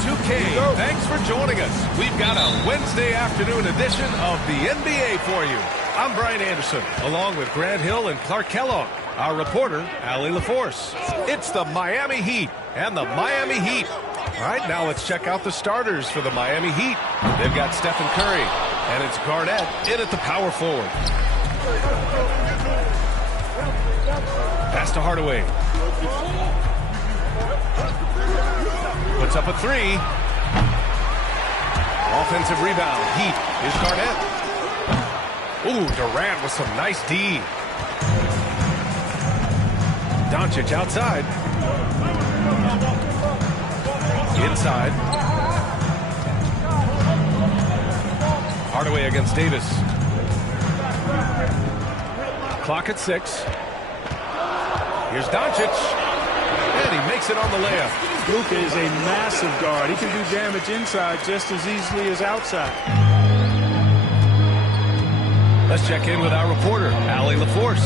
2K, thanks for joining us. We've got a Wednesday afternoon edition of the NBA for you. I'm Brian Anderson, along with Grant Hill and Clark Kellogg. Our reporter, Allie LaForce. It's the Miami Heat and the Miami Heat. All right, now let's check out the starters for the Miami Heat. They've got Stephen Curry, and it's Garnett in at the power forward. Pass to Hardaway. Puts up a three. Offensive rebound. Heat. Here's Garnett. Ooh, Durant with some nice D. Doncic outside. Inside. Hardaway against Davis. Clock at 6. Here's Doncic. And he makes it on the layup. Luka is a massive guard. He can do damage inside just as easily as outside. Let's check in with our reporter, Allie LaForce.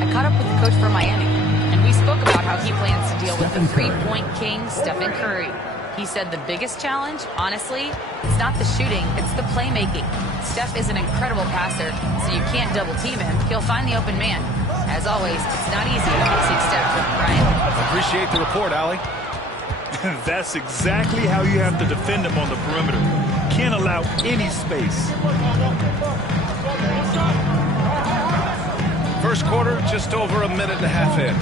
I caught up with the coach from Miami, and we spoke about how he plans to deal with the three-point king, Stephen Curry. He said the biggest challenge, honestly, it's not the shooting, it's the playmaking. Steph is an incredible passer, so you can't double-team him. He'll find the open man. As always, it's not easy facing Steph, Brian. Appreciate the report, Allie. That's exactly how you have to defend him on the perimeter. Can't allow any space. First quarter, just over a minute and a half in.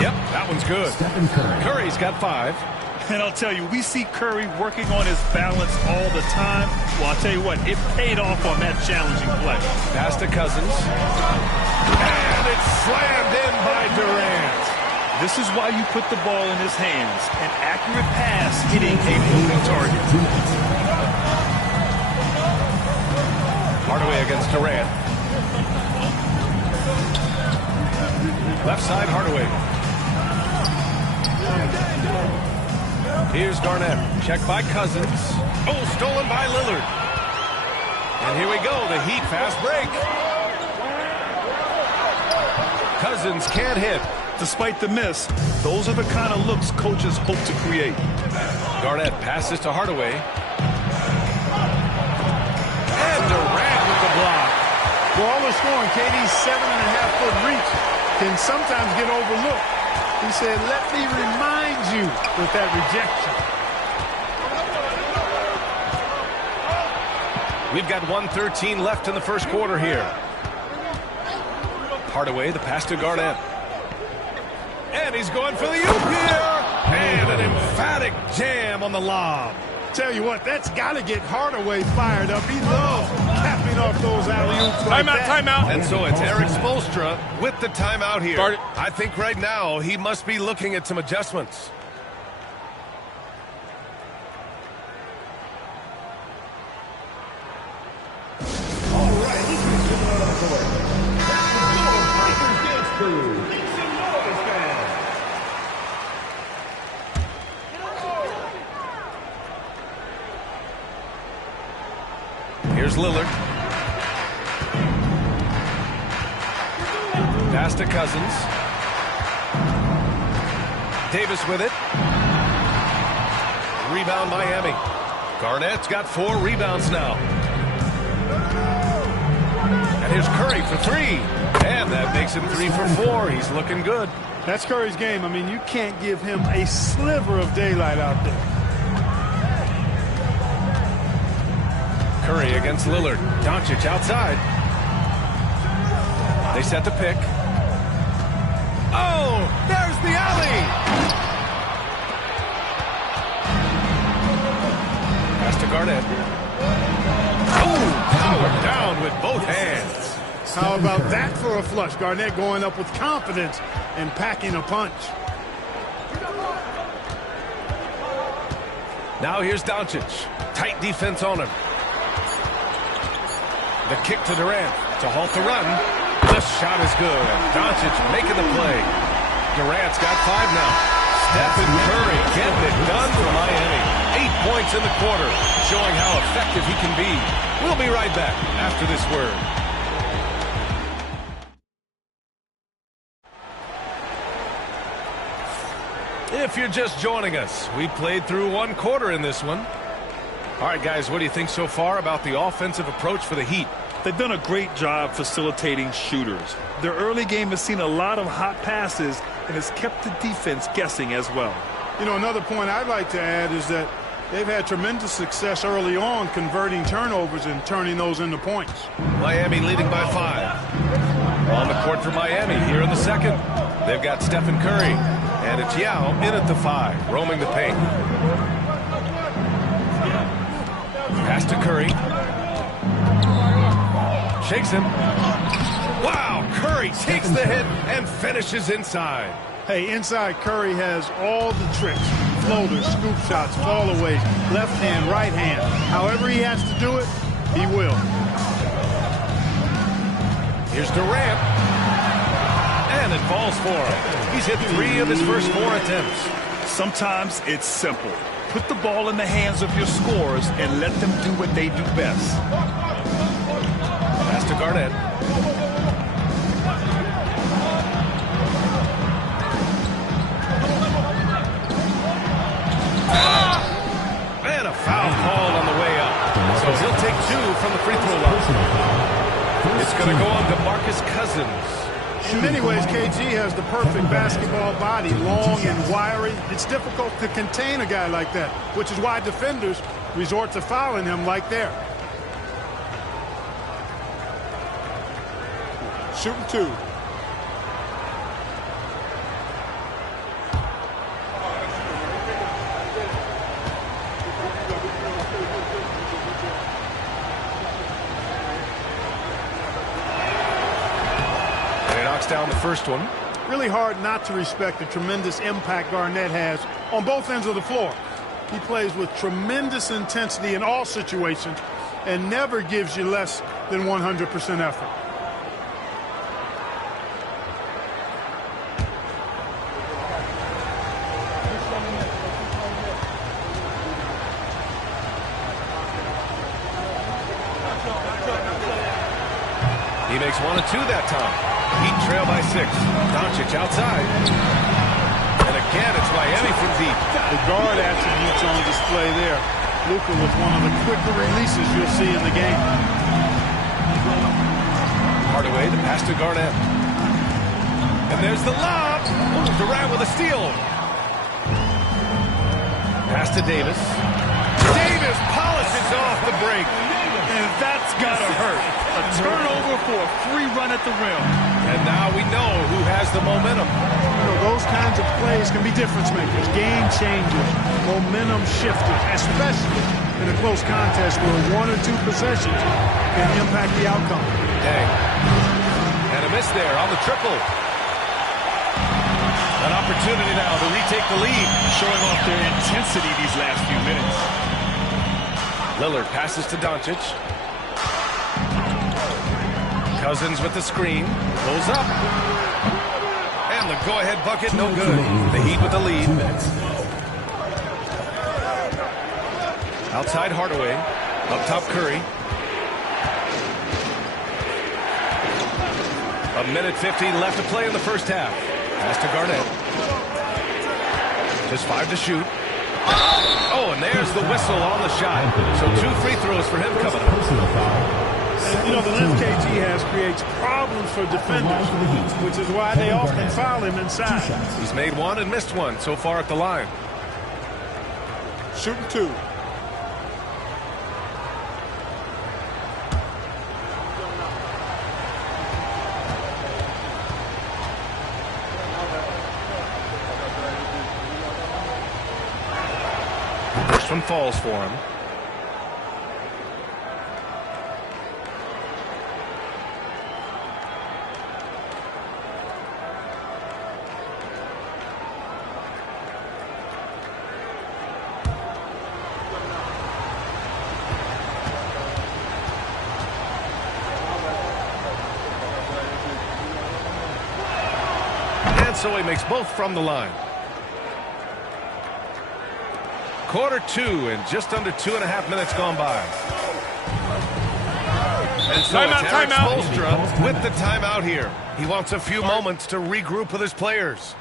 Yep, that one's good. Curry's got 5. And I'll tell you, we see Curry working on his balance all the time. Well, I'll tell you what, it paid off on that challenging play. Pass to Cousins. And it's slammed in by Durant. This is why you put the ball in his hands. An accurate pass hitting a moving target. Hardaway against Durant. Left side, Hardaway. Here's Garnett. Checked by Cousins. Oh, stolen by Lillard. And here we go, the Heat fast break. Cousins can't hit. Despite the miss, those are the kind of looks coaches hope to create. Garnett passes to Hardaway. And Durant with the block. For all the scoring, KD's 7.5-foot reach can sometimes get overlooked. He said, let me remind you with that rejection. We've got 1:13 left in the first quarter here. Hardaway, the pass to Garnett. And he's going for the oop here. And an emphatic jam on the lob. Tell you what, that's got to get Hardaway fired up. He loves capping off those alley-oops like that. Timeout. And so it's Eric Spoelstra with the timeout here. Start it. I think right now he must be looking at some adjustments. All right, this is Here's Lillard. Pass to Cousins. Davis with it. Rebound Miami. Garnett's got 4 rebounds now. And here's Curry for 3. And that makes him 3 for 4. He's looking good. That's Curry's game. I mean, you can't give him a sliver of daylight out there. Curry against Lillard. Doncic outside. They set the pick. Oh, there's the alley. Pass to Garnett. Oh, powered down with both hands. How about that for a flush? Garnett going up with confidence and packing a punch. Now here's Doncic. Tight defense on him. The kick to Durant to halt the run. The shot is good. Doncic making the play. Durant's got 5 now. Stephen Curry getting it done for Miami. 8 points in the quarter, showing how effective he can be. We'll be right back after this word. If you're just joining us, we played through one quarter in this one. All right, guys, what do you think so far about the offensive approach for the Heat? They've done a great job facilitating shooters. Their early game has seen a lot of hot passes and has kept the defense guessing as well. You know, another point I'd like to add is that they've had tremendous success early on converting turnovers and turning those into points. Miami leading by 5. On the court for Miami here in the second. They've got Stephen Curry. And it's Yao in at the 5, roaming the paint. Pass to Curry. Shakes him. Wow, Curry takes the hit and finishes inside. Hey, inside Curry has all the tricks. Floaters, scoop shots, fallaways, left hand, right hand. However he has to do it, he will. Here's Durant. And it falls for him. He's hit 3 of his first 4 attempts. Sometimes it's simple. Put the ball in the hands of your scorers and let them do what they do best. Pass to Garnett. And a foul called on the way up. So he'll take 2 from the free throw line. It's going to go on to Marcus Cousins. In many ways, KG has the perfect basketball body, long and wiry. It's difficult to contain a guy like that, which is why defenders resort to fouling him like there. Shooting 2. Down the first one. Really hard not to respect the tremendous impact Garnett has on both ends of the floor. He plays with tremendous intensity in all situations and never gives you less than 100% effort. He makes 1 of 2 that time. Heat trail by 6. Doncic outside. And again, it's Miami from deep. The guard attributes on display there. Luka with one of the quicker releases you'll see in the game. Hardaway, the pass to Garnett. And there's the lob. Durant with a steal. Pass to Davis. Davis polishes off the break. And that's gotta hurt. A turnover for a free run at the rim. And now we know who has the momentum. You know, those kinds of plays can be difference makers, game changers, momentum shifters, especially in a close contest where 1 or 2 possessions can impact the outcome. Dang. And a miss there on the triple. An opportunity now to retake the lead. Showing off their intensity these last few minutes. Lillard passes to Doncic. Cousins with the screen. Goes up. And the go-ahead bucket, no good. The Heat with the lead. Outside Hardaway. Up top Curry. 1:50 left to play in the first half. Pass to Garnett. Just 5 to shoot. Oh, and there's the whistle on the shot. So 2 free throws for him coming up. You know, the length KG has creates problems for defenders, which is why they often foul him inside. He's made 1 and missed 1 so far at the line. Shooting 2. First one falls for him. So he makes both from the line. Quarter 2 and just under 2.5 minutes gone by. And so it's Eric Spoelstra with the timeout here. He wants a few moments to regroup with his players.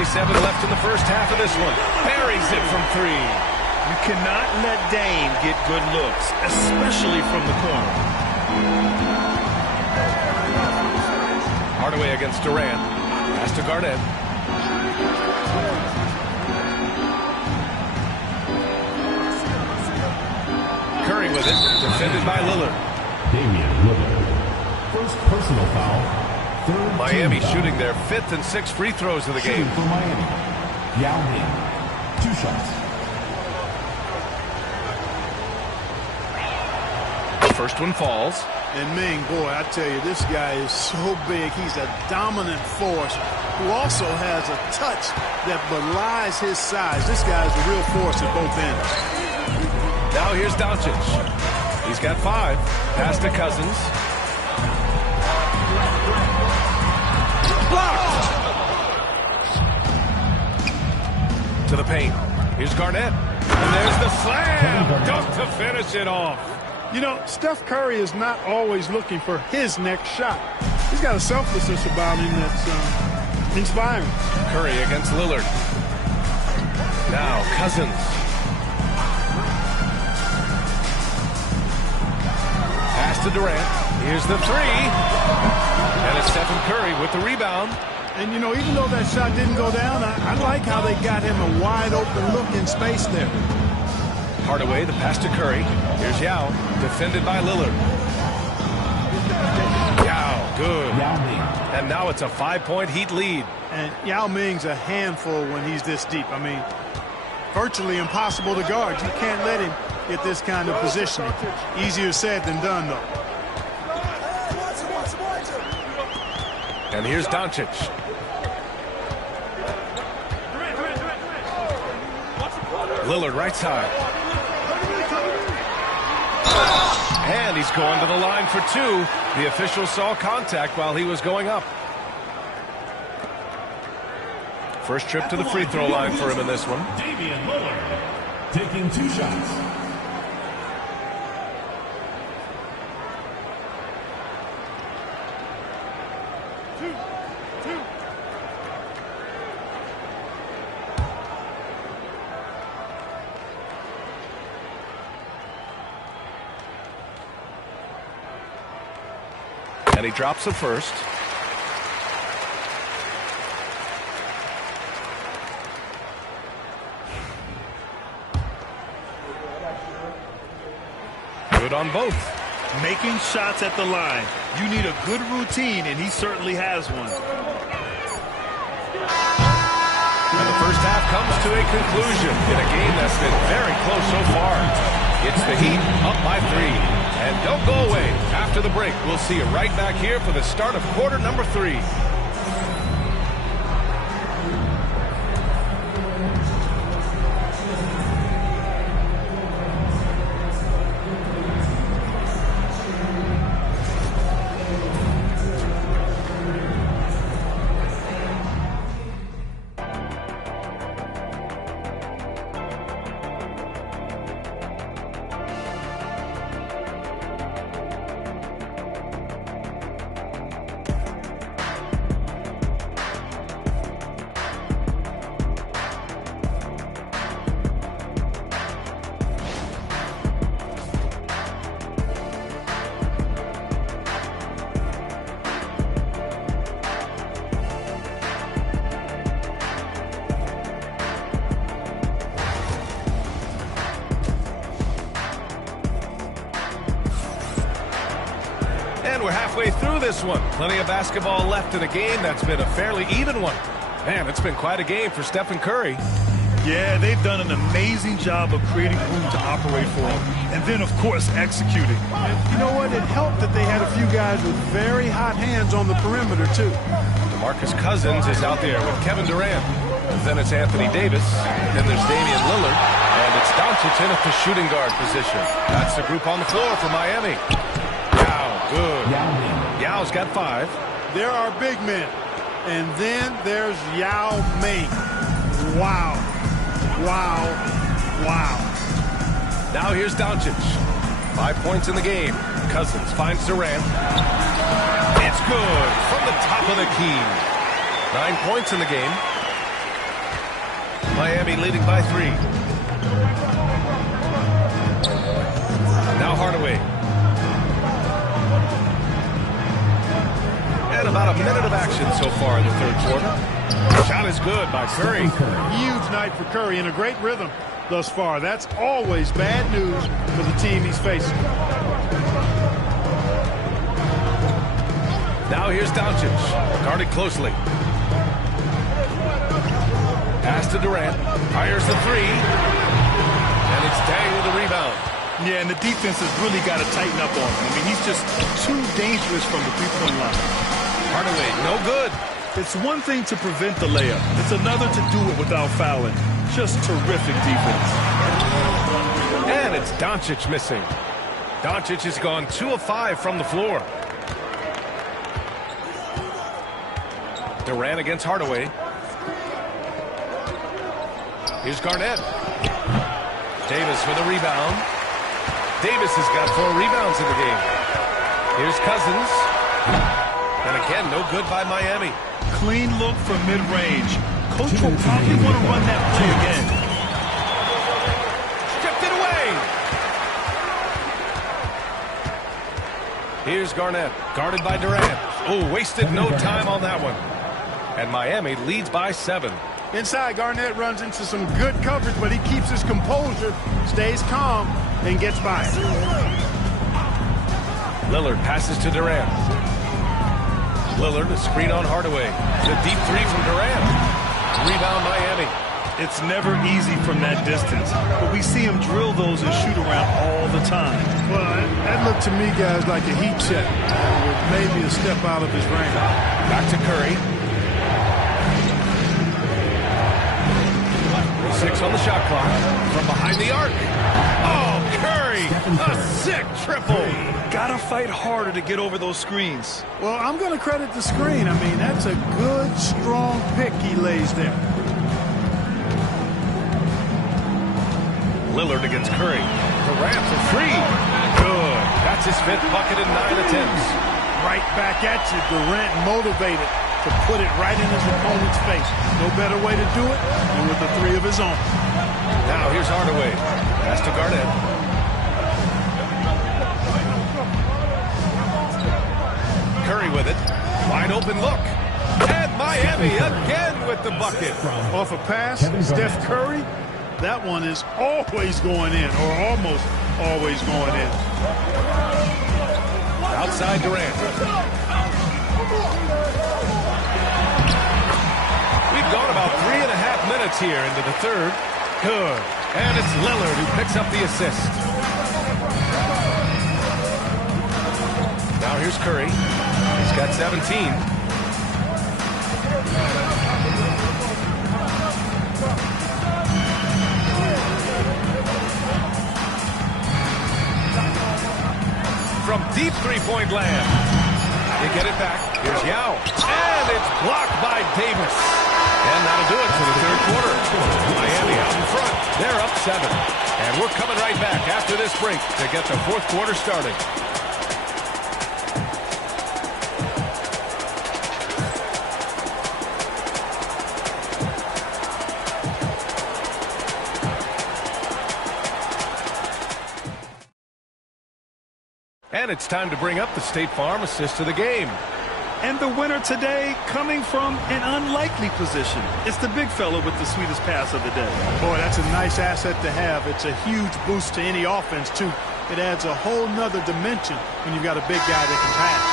2:37 left in the first half of this one. Buries it from three. You cannot let Dame get good looks, especially from the corner. Hardaway against Durant. Pass to Garnett. Curry with it. Defended by Lillard. Damian Lillard. First personal foul. Third Miami foul. shooting their 5th and 6th free throws of the game. Shooting for Miami. Yao Ming. 2 shots. First one falls. And Ming, boy, I tell you, this guy is so big. He's a dominant force who also has a touch that belies his size. This guy is a real force at both ends. Now here's Doncic. He's got 5. Pass to Cousins. Blocked! To the paint. Here's Garnett. And there's the slam. Dunk to finish it off. You know, Steph Curry is not always looking for his next shot. He's got a selflessness about him that's inspiring. Curry against Lillard. Now Cousins. Pass to Durant. Here's the three. And it's Stephen Curry with the rebound. And, you know, even though that shot didn't go down, I like how they got him a wide open look in space there. Hardaway, the pass to Curry. Here's Yao, defended by Lillard. Yao, good. Yao Ming. And now it's a 5-point Heat lead. And Yao Ming's a handful when he's this deep. I mean, virtually impossible to guard. You can't let him get this kind of positioning. Easier said than done, though. And here's Doncic. Lillard right side. And he's going to the line for 2. The official saw contact while he was going up. First trip to the free throw line for him in this one. Damian Lillard taking 2 shots. And he drops the first. Good on both. Making shots at the line. You need a good routine, and he certainly has one. And the first half comes to a conclusion in a game that's been very close so far. It's the Heat up by 3. And don't go away. After the break, we'll see you right back here for the start of quarter number 3. And we're halfway through this one. Plenty of basketball left in a game that's been a fairly even one. Man, it's been quite a game for Stephen Curry. Yeah, they've done an amazing job of creating room to operate for him. And then, of course, executing. And you know what? It helped that they had a few guys with very hot hands on the perimeter, too. DeMarcus Cousins is out there with Kevin Durant. Then it's Anthony Davis. Then there's Damian Lillard. And it's Doncic in at the shooting guard position. That's the group on the floor for Miami. Good. Yao's got 5. There are big men. And then there's Yao Ming. Wow. Wow. Wow. Now here's Doncic. 5 points in the game. Cousins finds Durant. It's good from the top of the key. 9 points in the game. Miami leading by 3. Now Hardaway. And about a minute of action so far in the third quarter. Shot is good by Curry. Huge night for Curry in a great rhythm thus far. That's always bad news for the team he's facing. Now here's Doncic, guarded closely. Pass to Durant, fires the 3, and it's Dang with the rebound. Yeah, and the defense has really got to tighten up on him. I mean, he's just too dangerous from the three-point line. Hardaway, no good. It's one thing to prevent the layup. It's another to do it without fouling. Just terrific defense. And it's Doncic missing. Doncic has gone 2 of 5 from the floor. Durant against Hardaway. Here's Garnett. Davis with a rebound. Davis has got 4 rebounds in the game. Here's Cousins. And again, no good by Miami. Clean look from mid-range. Coach will probably want to run that play again. Stripped it away. Here's Garnett, guarded by Durant. Oh, wasted no time on that one. And Miami leads by 7. Inside, Garnett runs into some good coverage, but he keeps his composure, stays calm, and gets by. Lillard passes to Durant. Lillard, a screen on Hardaway. The deep 3 from Durant. Rebound Miami. It's never easy from that distance, but we see him drill those and shoot around all the time. Well, that looked to me, guys, like a heat check, with maybe a step out of his range. Back to Curry. 6 on the shot clock. From behind the arc. Oh, Curry! A sick triple! Gotta fight harder to get over those screens. Well, I'm going to credit the screen. I mean, that's a good, strong pick he lays there. Lillard against Curry. Durant for 3. Good. That's his 5th bucket in 9 attempts. Right back at you. Durant motivated to put it right in his opponent's face. No better way to do it than with the 3 of his own. Now here's Hardaway. Pass to Garnett. Curry with it. Wide open look. And Miami again with the bucket. Off a pass, Steph Curry. That one is always going in, or almost always going in. Outside Durant. We've gone about 3.5 minutes here into the third. Good. And it's Lillard who picks up the assist. Now here's Curry. He's got 17. From deep three-point land. They get it back. Here's Yao. And it's blocked by Davis. And that'll do it for the third quarter. Miami out in front. They're up 7. And we're coming right back after this break to get the fourth quarter started. And it's time to bring up the State Farm assist of the game. And the winner today coming from an unlikely position. It's the big fella with the sweetest pass of the day. Boy, that's a nice asset to have. It's a huge boost to any offense, too. It adds a whole nother dimension when you've got a big guy that can pass.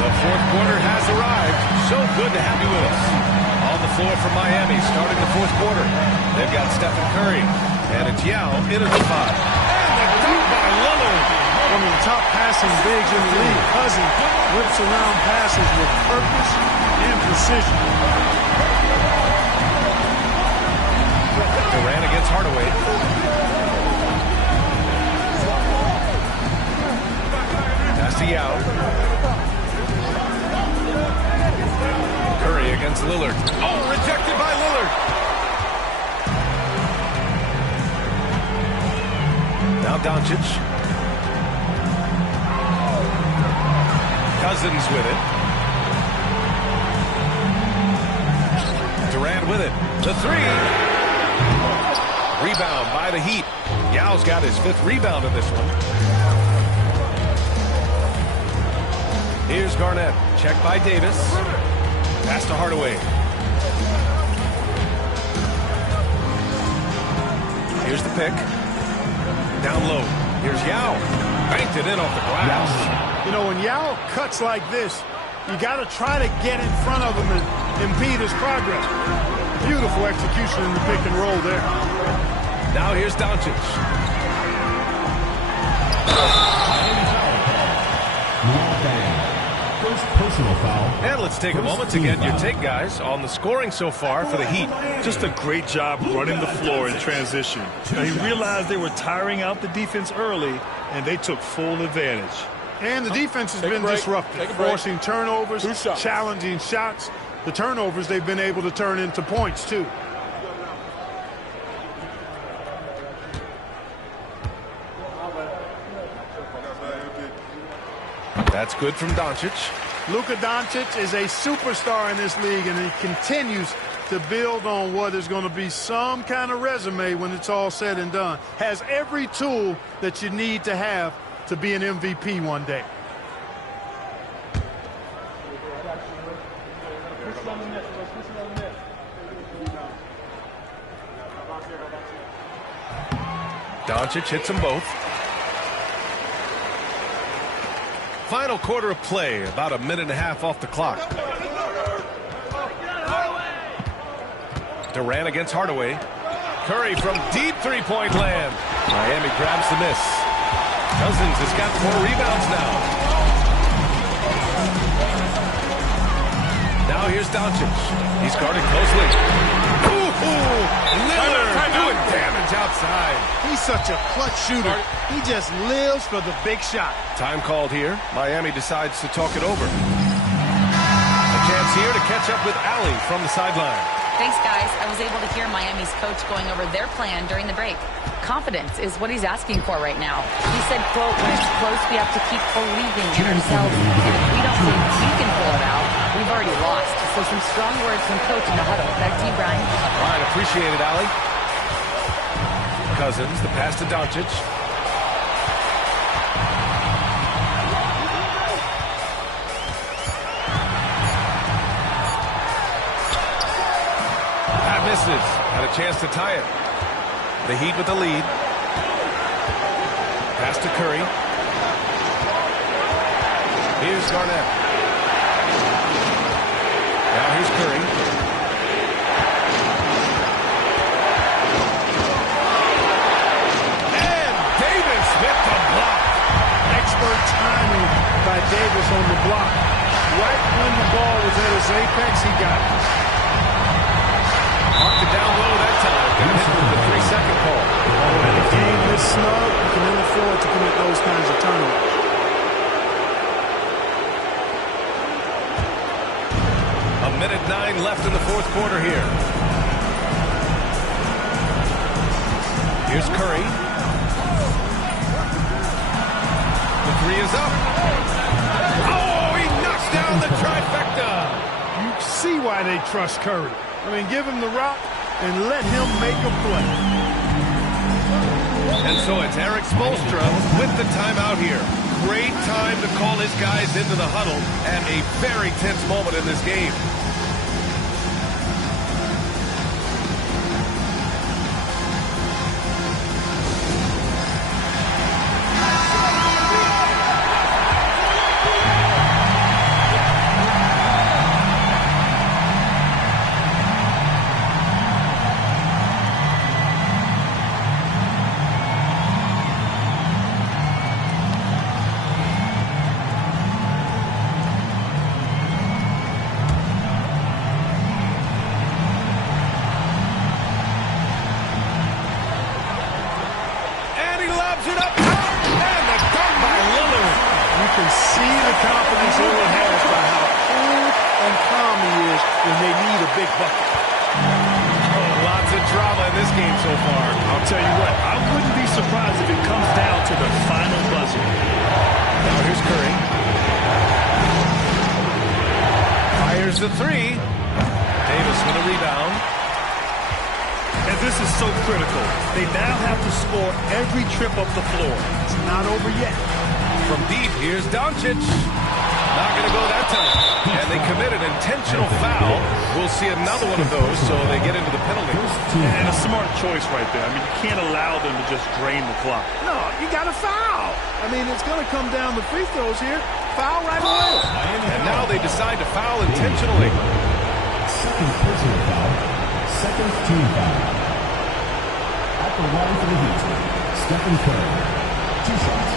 The fourth quarter has arrived. So good to have you with us. On the floor for Miami starting the fourth quarter. They've got Stephen Curry. And it's Yao into the 5. And the dunk by Lillard. One of the top passing bigs in the league. Cousins whips around passes with purpose and precision. Durant against Hardaway. Pass to Yao. Curry against Lillard. Oh, rejected by Lillard. Now Doncic. Cousins with it. Durant with it. The three. Rebound by the Heat. Yao's got his 5th rebound in this one. Here's Garnett. Check by Davis. Pass to Hardaway. Here's the pick. Down low. Here's Yao. Banked it in off the glass. You know, when Yao cuts like this, you got to try to get in front of him and impede his progress. Beautiful execution in the pick and roll there. Now here's Doncic. First personal foul. And let's take a moment to get your take, guys, on the scoring so far for the Heat. Just a great job running the floor in transition. He realized they were tiring out the defense early, and they took full advantage. And the defense has been disruptive, forcing turnovers, challenging shots. The turnovers they've been able to turn into points, too. That's good from Doncic. Luka Doncic is a superstar in this league, and he continues to build on what is going to be some kind of resume when it's all said and done. Has every tool that you need to have to be an MVP one day. Doncic hits them both. Final quarter of play, about a minute and a half off the clock. Durant against Hardaway. Curry from deep three-point land. Miami grabs the miss. Cousins has got 4 rebounds now. Now here's Doncic. He's guarded closely. Lillard doing damage outside. He's such a clutch shooter. He just lives for the big shot. Time called here. Miami decides to talk it over. A chance here to catch up with Allie from the sideline. Thanks, guys. I was able to hear Miami's coach going over their plan during the break. Confidence is what he's asking for right now. He said, quote, when it's close, we have to keep believing in ourselves. And if we don't think we can pull it out, we've already lost. So some strong words from coach in the huddle. Back to you, Brian. All right, appreciate it, Allie. Cousins, the pass to Doncic. That misses. Had a chance to tie it. The Heat with the lead. Pass to Curry. Here's Garnett. Now here's Curry. And Davis with the block. Expert timing by Davis on the block. Right when the ball was at its apex, he got it. Marked it down low that time. Got hit with the 3-second call. In a game this snug, you can afford to commit those kinds of turnovers. A minute 9 left in the 4th quarter here. Here's Curry. The 3 is up. Oh, he knocks down the trifecta. You see why they trust Curry. I mean, give him the rock and let him make a play. And so it's Eric Spoelstra with the timeout here. Great time to call his guys into the huddle at a very tense moment in this game. The 3. Davis with a rebound. this is so critical. They now have to score every trip up the floor. It's not over yet. From deep, here's Doncic. Not going to go that time. And they commit an intentional foul. We'll see another one of those, so they get into the penalty. And a smart choice right there. I mean, you can't allow them to just drain the clock. No, you got to foul. I mean, it's going to come down to free throws here. Foul right away. And now they decide to foul intentionally. Second personal foul. Second team foul. At the line for the Heat, Stephen Curry. 2 shots.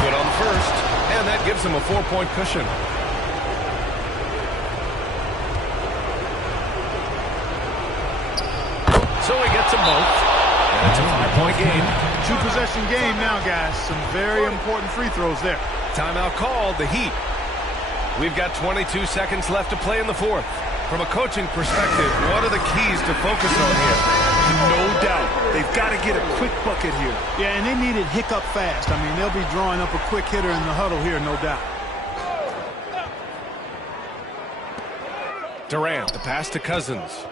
Good on the first, and that gives them a 4-point cushion. So he gets them both, and it's a 5-point game. 2-possession game now, guys. Some very important free throws there. Timeout called, the Heat. We've got 22 seconds left to play in the fourth. From a coaching perspective, what are the keys to focus on here? No doubt. They've got to get a quick bucket here. Yeah, and they need it hiccup fast. I mean, they'll be drawing up a quick hitter in the huddle here, no doubt. Durant, the pass to Cousins.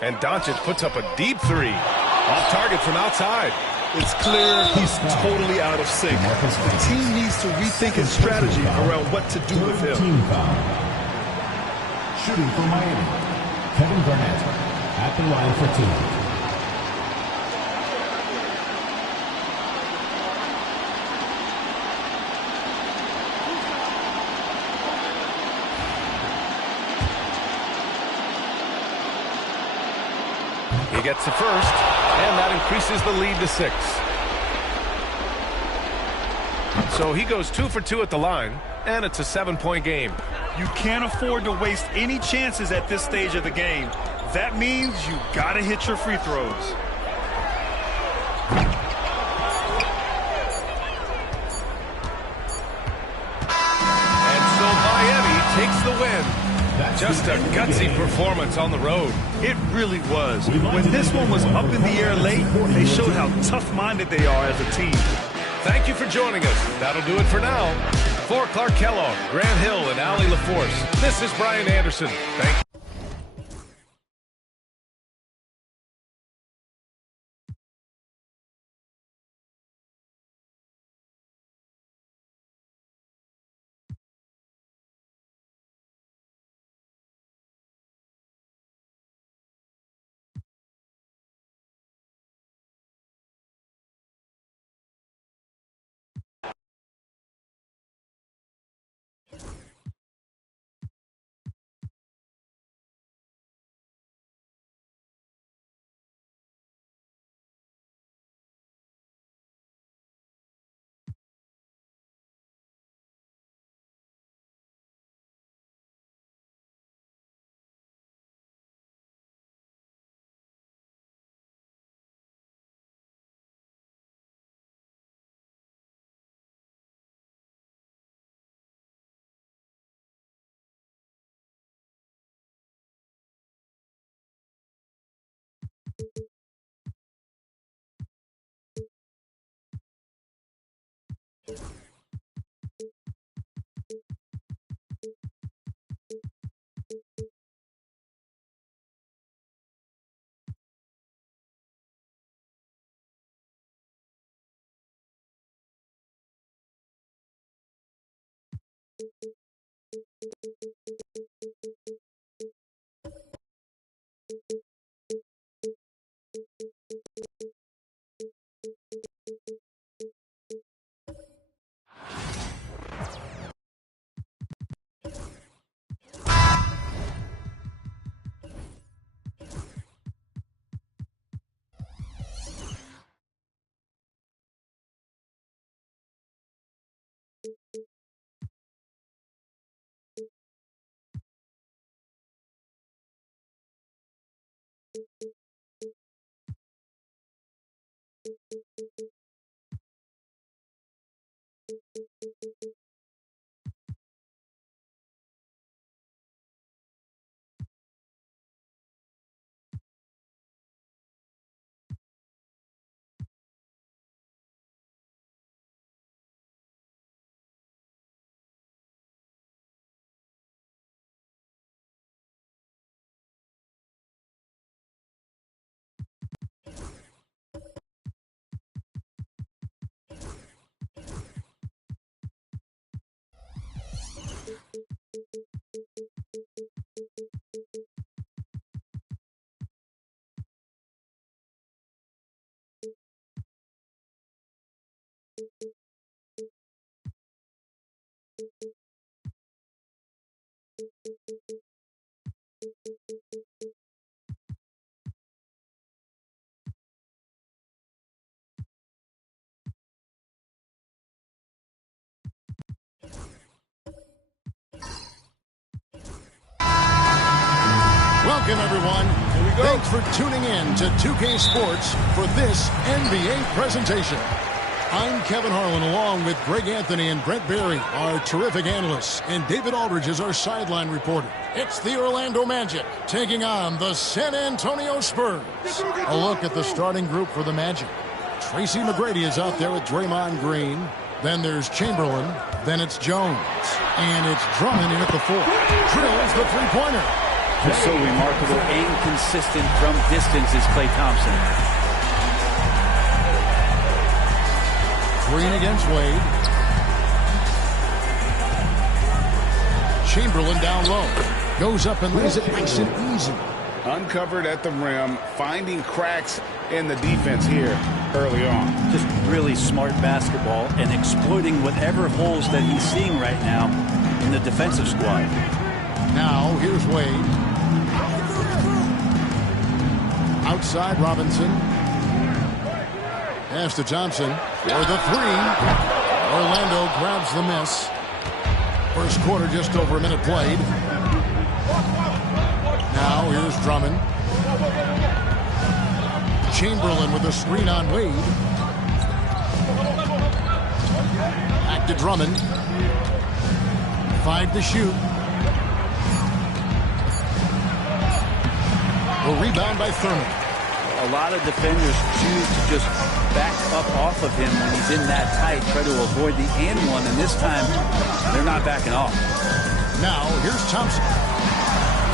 And Doncic puts up a deep three. Off target from outside. It's clear he's totally out of sync. The team needs to rethink its strategy around what to do with him. Team foul. Shooting for Miami, Kevin Garnett at the line for 2. He gets the first, and that increases the lead to 6. So he goes 2 for 2 at the line, and it's a 7-point game. You can't afford to waste any chances at this stage of the game. That means you got to hit your free throws. And so Miami takes the win. Just a gutsy performance on the road. It really was. When this one was up in the air late, they showed how tough-minded they are as a team. Thank you for joining us. That'll do it for now. For Clark Kellogg, Grant Hill, and Allie LaForce, this is Brian Anderson. Thank you. Welcome, everyone. Thanks for tuning in to 2K Sports for this NBA presentation. I'm Kevin Harlan, along with Greg Anthony and Brent Berry, our terrific analysts, and David Aldridge is our sideline reporter. It's the Orlando Magic taking on the San Antonio Spurs. A look at the starting group for the Magic. Tracy McGrady is out there with Draymond Green. Then there's Chamberlain. Then it's Jones. And it's Drummond in at the 4. Drills the three-pointer. Just so remarkable and consistent from distance is Klay Thompson. Green against Wade. Chamberlain down low. Goes up and lays it nice and easy. Uncovered at the rim, finding cracks in the defense here early on. Just really smart basketball and exploiting whatever holes that he's seeing right now in the defensive squad. Now here's Wade. Outside Robinson. Pass to Thompson for the 3. Orlando grabs the miss. First quarter, just over a minute played. Now here's Drummond. Chamberlain with a screen on Wade. Back to Drummond. 5 to shoot. A rebound by Thurman. A lot of defenders choose to just back up off of him when he's in that tight, try to avoid the and one, and this time they're not backing off. Now here's Thompson.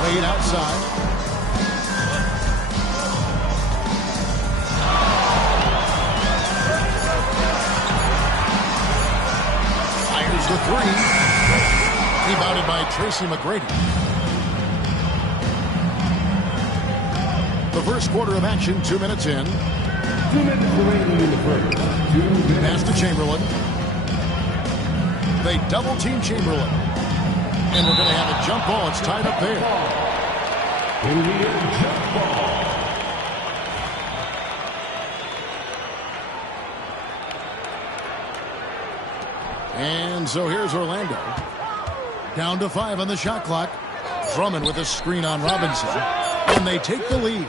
Wade outside. Fires the 3. Rebounded by Tracy McGrady. The first quarter of action, 2 minutes in. 2 minutes remaining in the first. 2 minutes. Pass to Chamberlain. They double-team Chamberlain. And we're going to have a jump ball. It's tied up there. Jump ball. And so here's Orlando. Down to 5 on the shot clock. Drummond with a screen on Robinson. And they take the lead.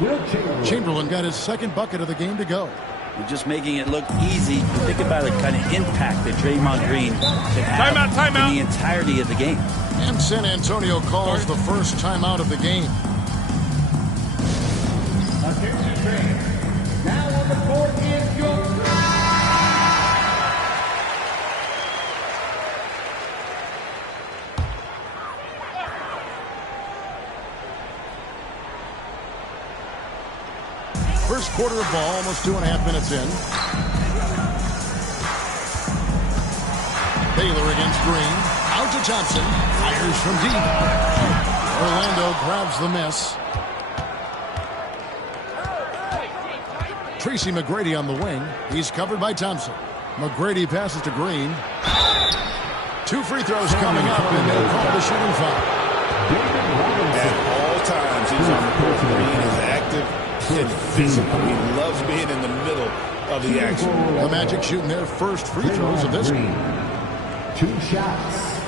Chamberlain got his second bucket of the game to go. You're just making it look easy. Think about the kind of impact that Draymond Green can have in the entirety of the game. And San Antonio calls the first timeout of the game. Now on the court is your... First quarter of ball, almost 2.5 minutes in. Baylor against Green. Out to Thompson. Fires from deep. Orlando grabs the miss. Tracy McGrady on the wing. He's covered by Thompson. McGrady passes to Green. 2 free throws coming up, and they'll call the shooting foul. At all times, he's on the court. Green is active and physical. He loves being in the middle of the action. The Magic shooting their first free throws of this game. 2 shots.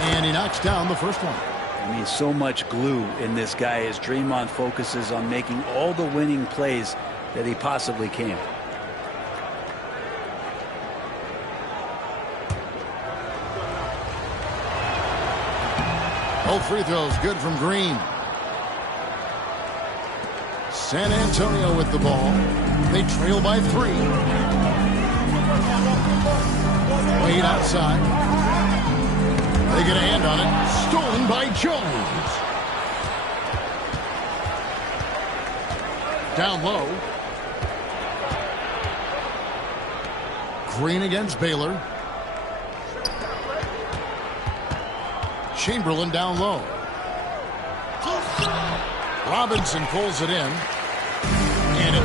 And he knocks down the first one. I mean, so much glue in this guy as Draymond focuses on making all the winning plays that he possibly can. Both free throws good from Green. San Antonio with the ball. They trail by 3. Wade outside. They get a hand on it. Stolen by Jones. Down low. Green against Baylor. Chamberlain down low. Robinson pulls it in.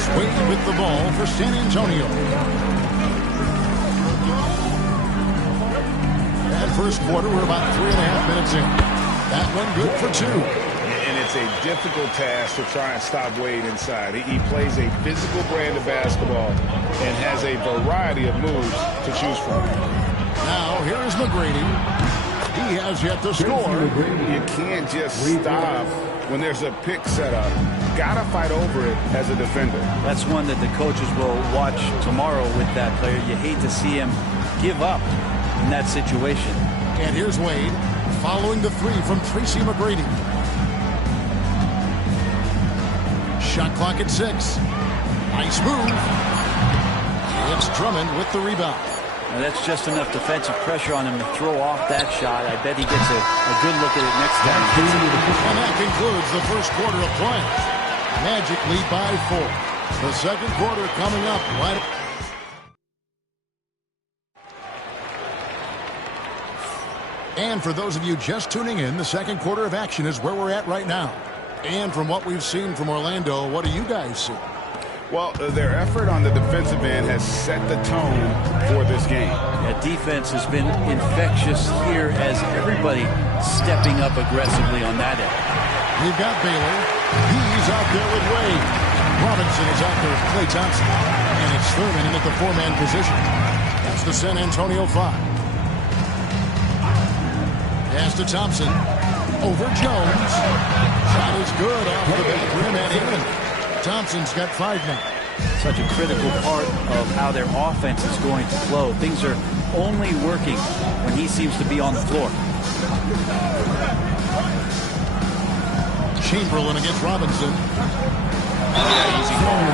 Here's Wade with the ball for San Antonio. That first quarter, we're about 3.5 minutes in. That one good for 2. And it's a difficult task to try and stop Wade inside. He plays a physical brand of basketball and has a variety of moves to choose from. Now, here's McGrady. He has yet to score. You can't just stop when there's a pick set up. Gotta fight over it as a defender. That's one that the coaches will watch tomorrow with that player. You hate to see him give up in that situation. And here's Wade following the 3 from Tracy McGrady. Shot clock at 6. Nice move. It's Drummond with the rebound. Now that's just enough defensive pressure on him to throw off that shot. I bet he gets a good look at it next time. And that concludes the first quarter of play. Magic lead by 4. The second quarter coming up right. And for those of you just tuning in, the second quarter of action is where we're at right now. And from what we've seen from Orlando, what do you guys see? Well, their effort on the defensive end has set the tone for this game. That defense has been infectious here as everybody stepping up aggressively on that end. We've got Baylor. He's out there with Wade. Robinson is out there with Klay Thompson. And it's Thurman in at the 4-man position. That's the San Antonio 5. Pass to Thompson. Over Jones. Shot is good off the back rim and in. Thompson's got 5 now. Such a critical part of how their offense is going to flow. Things are only working when he seems to be on the floor. Chamberlain against Robinson. Easy call.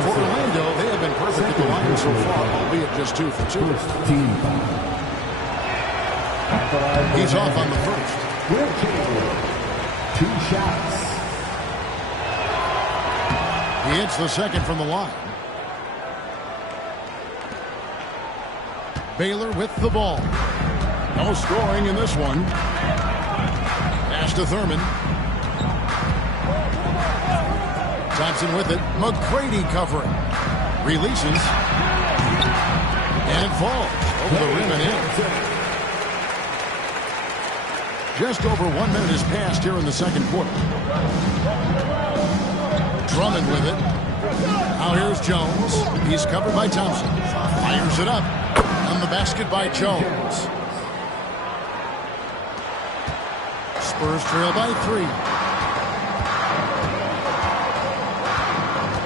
For Orlando, they have been perfect at the line so far, albeit just 2 for 2. He's off on the first. 2 shots. He hits the second from the line. Baylor with the ball. No scoring in this one. Pass to Thurman. Thompson with it. McGrady covering. Releases. And it falls. Over the rim and in. Just over 1 minute has passed here in the second quarter. Drummond with it. Now here's Jones. He's covered by Thompson. Fires it up. On the basket by Jones. Spurs trail by 3.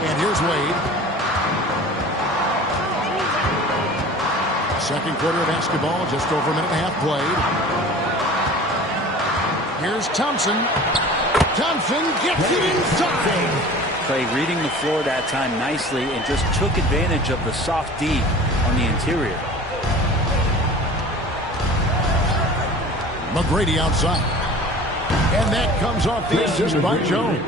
And here's Wade. Second quarter of basketball. Just over a minute and a half played. Here's Thompson. Thompson gets it inside. Klay reading the floor that time nicely and just took advantage of the soft D on the interior. McGrady outside. And that comes off the assist by Jones.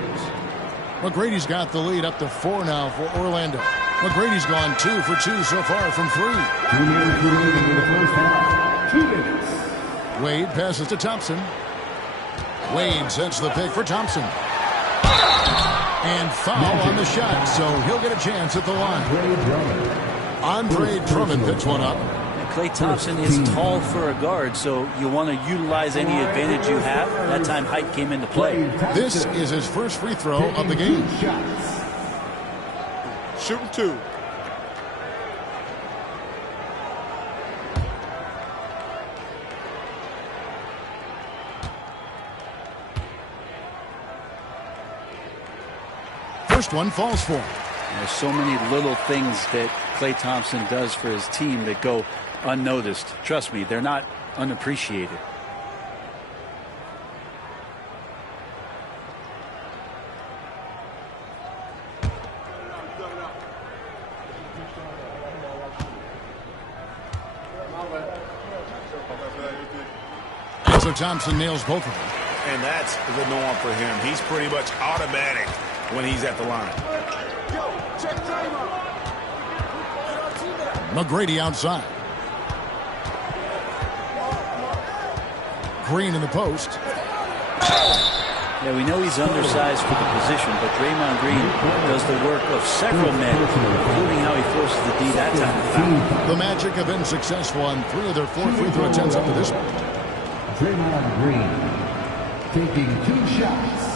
McGrady's got the lead up to 4 now for Orlando. McGrady's gone 2 for 2 so far from 3. 2 minutes remaining in the first half. 2 minutes. Wade passes to Thompson. Wade sends the pick for Thompson. And foul on the shot, so he'll get a chance at the line. Andre Drummond picks one up. Klay Thompson is tall for a guard, so you want to utilize any advantage you have. That time height came into play. This is his first free throw of the game. Shooting 2. First one falls for him. There's so many little things that Klay Thompson does for his team that go unnoticed. Trust me, they're not unappreciated. And so Thompson nails both of them. And that's the norm for him. He's pretty much automatic when he's at the line. McGrady outside. Green in the post. Yeah, we know he's undersized for the position, but Draymond Green does the work of several men, including how he forces the D that time to foul. The Magic have been successful on 3 of their 4 free throw attempts up to this point. Draymond Green taking 2 shots.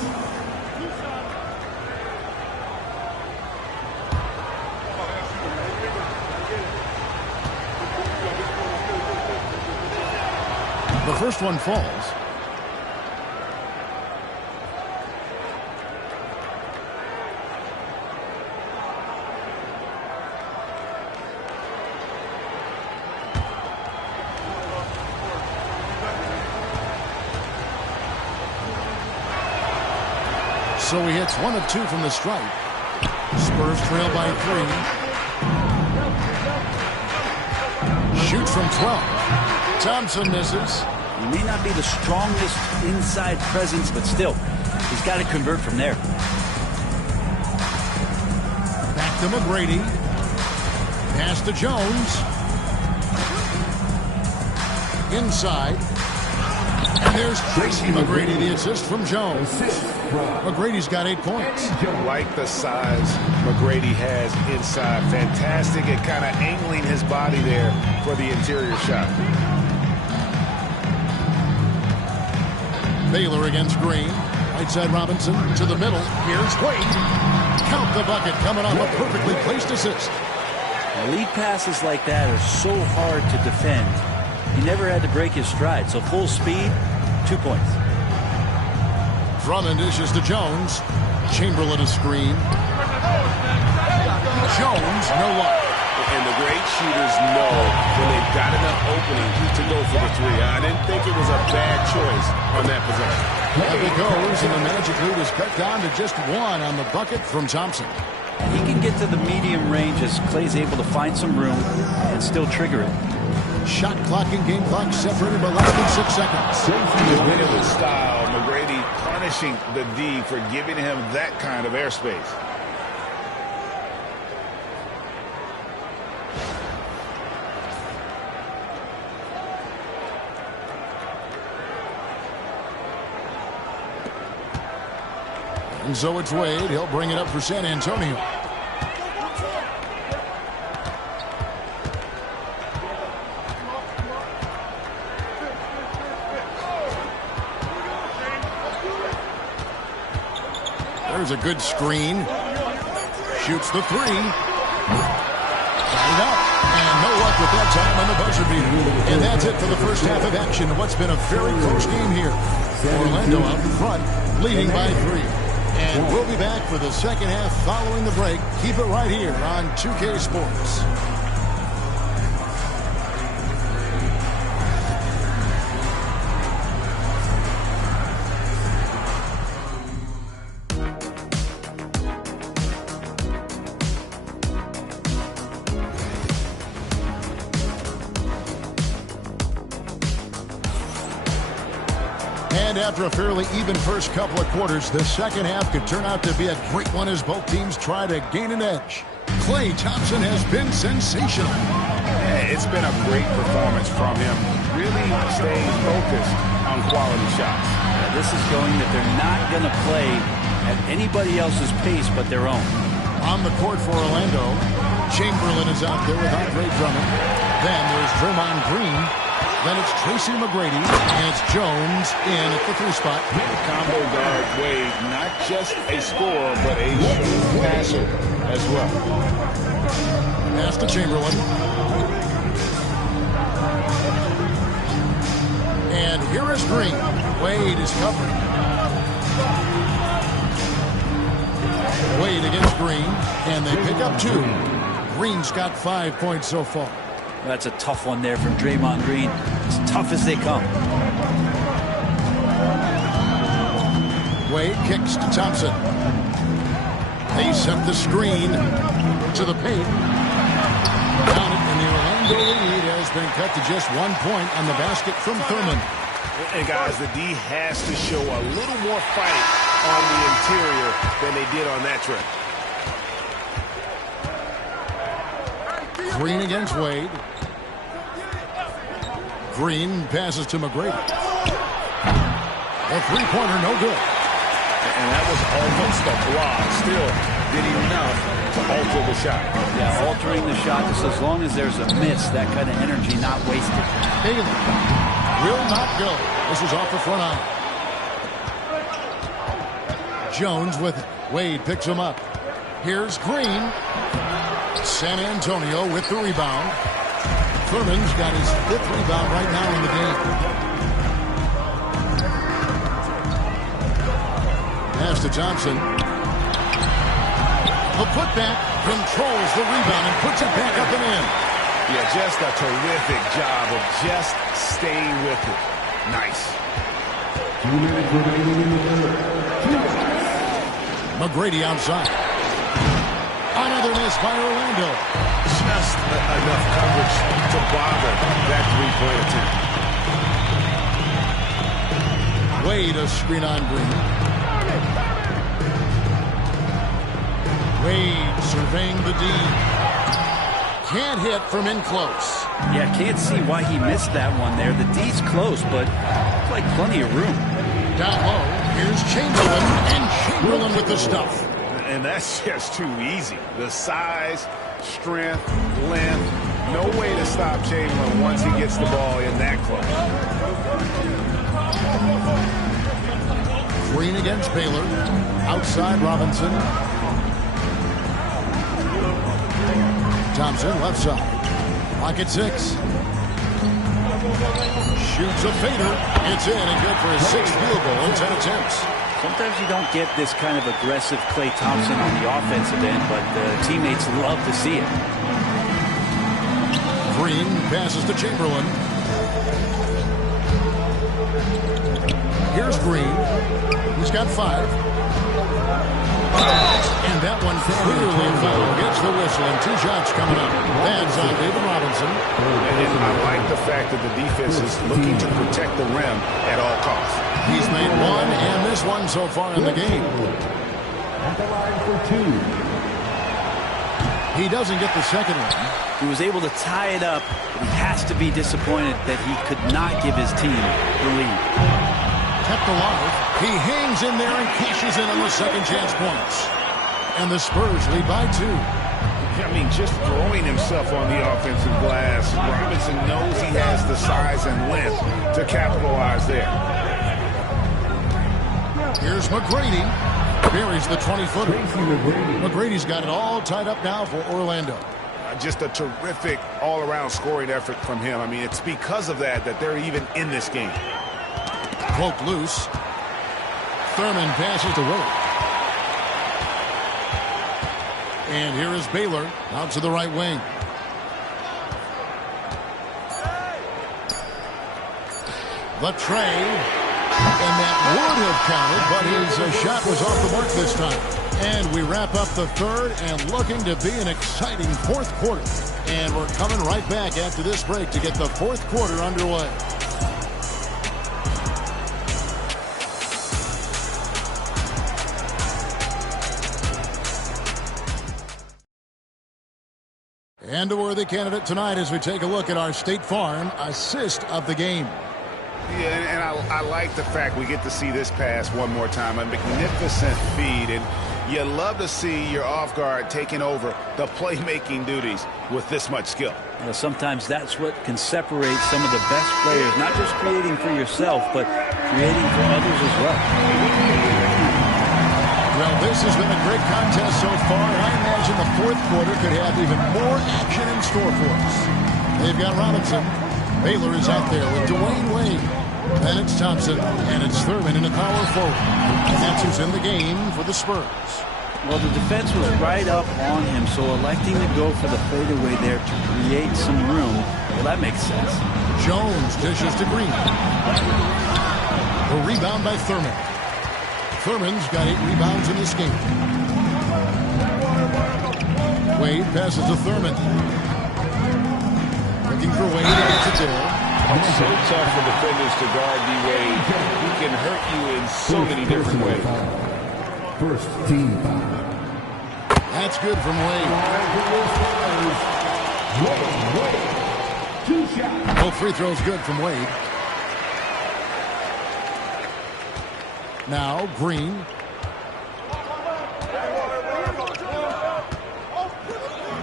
The first one falls. So he hits 1 of 2 from the stripe. Spurs trail by 3. Shoots from 12. Thompson misses. He may not be the strongest inside presence, but still, he's got to convert from there. Back to McGrady. Pass to Jones. Inside. And there's Tracy McGrady, the assist from Jones. McGrady's got 8 points. Like the size McGrady has inside. Fantastic at kind of angling his body there for the interior shot. Baylor against Green. Right side Robinson to the middle. Here's Wade. Count the bucket coming off a perfectly placed assist. Now, lead passes like that are so hard to defend. He never had to break his stride, so full speed, 2 points. Drummond dishes to Jones. Chamberlain a screen. Jones, no luck. And the great shooters know when they've got enough opening to go for the 3. I didn't think it was a bad choice on that possession. Up it goes, and the Magic lead is cut down to just 1 on the bucket from Thompson. He can get to the medium range as Clay's able to find some room and still trigger it. Shot clock and game clock separated by less than 6 seconds. You win it with style. McGrady punishing the D for giving him that kind of airspace. And so it's Wade. He'll bring it up for San Antonio. There's a good screen. Shoots the 3. Got it up. And no luck with that time on the buzzer beater. And that's it for the first half of action. What's been a very close game here. Orlando out in front, leading by 3. And we'll be back for the second half following the break. Keep it right here on 2K Sports. And after a fairly even first couple of quarters, the second half could turn out to be a great one as both teams try to gain an edge. Klay Thompson has been sensational. Yeah, it's been a great performance from him. Really staying focused on quality shots. Yeah, this is showing that they're not going to play at anybody else's pace but their own. On the court for Orlando, Chamberlain is out there with Andre Drummond. Then there's Draymond Green. Then it's Tracy McGrady, and it's Jones in at the 3 spot. The combo guard Wade, not just a scorer, but a shrewd passer as well. Pass to Chamberlain. And here is Green. Wade is covered. Wade against Green, and they pick up 2. Green's got 5 points so far. That's a tough one there from Draymond Green. As tough as they come. Wade kicks to Thompson. They set the screen to the paint. Down it, and the Orlando lead has been cut to just 1 point on the basket from Thurman. And guys, the D has to show a little more fight on the interior than they did on that trip. Green against Wade. Green passes to McGrady. The 3-pointer, no good. And that was almost a block. Still did enough to alter the shot. Yeah, altering the shot just as long as there's a miss, that kind of energy not wasted. Bailey will not go. This is off the front eye. Jones with it. Wade picks him up. Here's Green. San Antonio with the rebound. Thurman's got his 5th rebound right now in the game. Pass to Thompson. The putback controls the rebound and puts it back up and in. Yeah, just a terrific job of just staying with it. Nice. 2 minutes remaining in the third. McGrady outside. Another miss by Orlando. Just enough coverage to bother that three-point attempt. Wade a screen on Green. Wade surveying the D. Can't hit from in close. Yeah, can't see why he missed that one there. The D's close, but it's like plenty of room. Down low, here's Chamberlain, and Chamberlain with the stuff. And that's just too easy. The size, strength, length, no way to stop Chamberlain once he gets the ball in that close. Green against Baylor. Outside Robinson. Thompson left side. Pocket 6. Shoots a fader. It's in and good for his 6th field goal in 10 attempts. Sometimes you don't get this kind of aggressive Klay Thompson on the offensive end, but the teammates love to see it. Green passes to Chamberlain. Here's Green. He's got 5. And that one clearly foul. Gets the whistle and 2 shots coming up. That's on David Robinson. And I like the fact that the defense is looking to protect the rim at all costs. He's made 1 and this one so far in the game. At the line for 2. He doesn't get the second one. He was able to tie it up, but he has to be disappointed that he could not give his team the lead. Kept alive. He hangs in there and cashes in on the second chance points. And the Spurs lead by 2. I mean, just throwing himself on the offensive glass. Robinson knows he has the size and length to capitalize there. Here's McGrady. Buries the 20-footer. McGrady's got it all tied up now for Orlando. Just a terrific all-around scoring effort from him. I mean, it's because of that they're even in this game. Cloak loose. Thurman passes to Wade. And here is Baylor out to the right wing. The tray. And that would have counted, but his shot was off the mark this time. And we wrap up the third and looking to be an exciting 4th quarter. And we're coming right back after this break to get the 4th quarter underway. And a worthy candidate tonight as we take a look at our State Farm assist of the game. Yeah, and I like the fact we get to see this pass one more time. A magnificent feed, and you love to see your off guard taking over the playmaking duties with this much skill. You know, sometimes that's what can separate some of the best players, not just creating for yourself, but creating for others as well. Well, this has been a great contest so far, and I imagine the 4th quarter could have even more action in store for us. They've got Robinson. Baylor is out there with Dwayne Wade. Then it's Thompson, and it's Thurman in a power forward. And that's who's in the game for the Spurs. Well, the defense was right up on him, so electing to go for the fadeaway there to create some room, well, that makes sense. Jones dishes to Green. The rebound by Thurman. Thurman's got 8 rebounds in this game. Wade passes to Thurman. Looking for Wade to get it there. It's so tough for defenders to guard D-Wade. He can hurt you in so many different ways. First team foul. That's good from Wade. 2 shots. Both free throws good from Wade. Now Green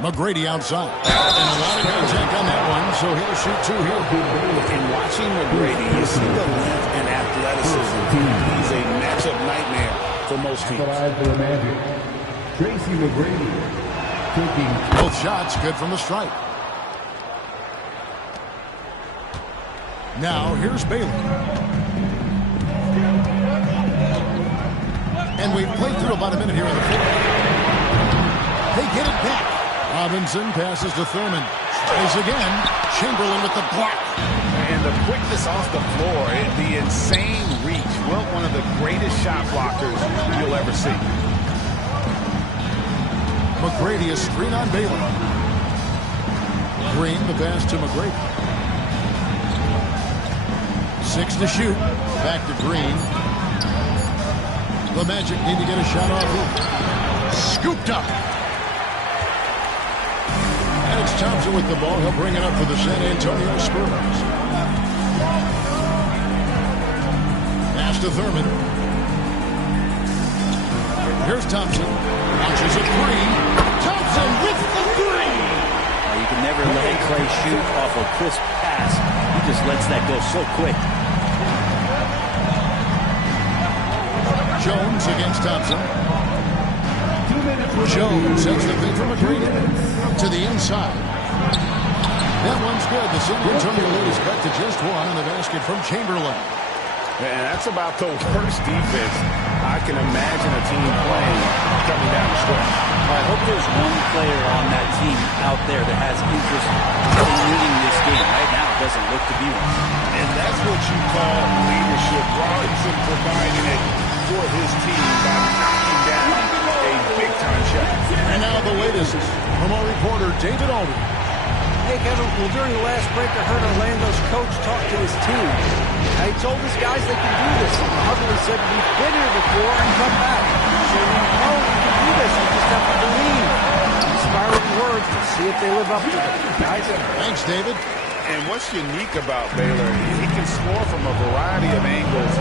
McGrady outside. And a lot of contact on that one, so he'll shoot two here. And watching McGrady, you see the length and athleticism. He's a matchup nightmare for most teams. For the Magic, Tracy McGrady taking both shots good from the stripe. Now here's Baylor. And we've played through about a minute here in the fourth. They get it back. Robinson passes to Thurman. Tries again. Chamberlain with the block. And the quickness off the floor, the insane reach. Well, one of the greatest shot blockers you'll ever see. McGrady, a screen on Baylor. Green, the pass to McGrady. 6 to shoot. Back to Green. The Magic need to get a shot off here. Scooped up. And it's Thompson with the ball. He'll bring it up for the San Antonio Spurs. Pass to Thurman. Here's Thompson. Launches a three. Thompson with the three. You can never let Clay shoot off a crisp pass. He just lets that go so quick. Jones against Thompson. Jones sends the feed from McGrady to the inside. That one's good. The San Antonio ladies cut to just one in the basket from Chamberlain. And that's about the worst defense I can imagine a team playing coming down the stretch. I hope there's one player on that team out there that has interest in winning this game. Right now, it doesn't look to be one. And that's what you call leadership. Robinson providing it for his team by knocking down a big-time shot. And now the latest from our reporter, David Aldridge. Hey, Kevin, well, during the last break, I heard Orlando's coach talk to his team. He told his guys they can do this. And Hubble said, we've been here before and come back. So we know we can do this. We just have to believe. Inspiring words. Let's see if they live up to it. Guys, thanks, David. And what's unique about Baylor, he can score from a variety of angles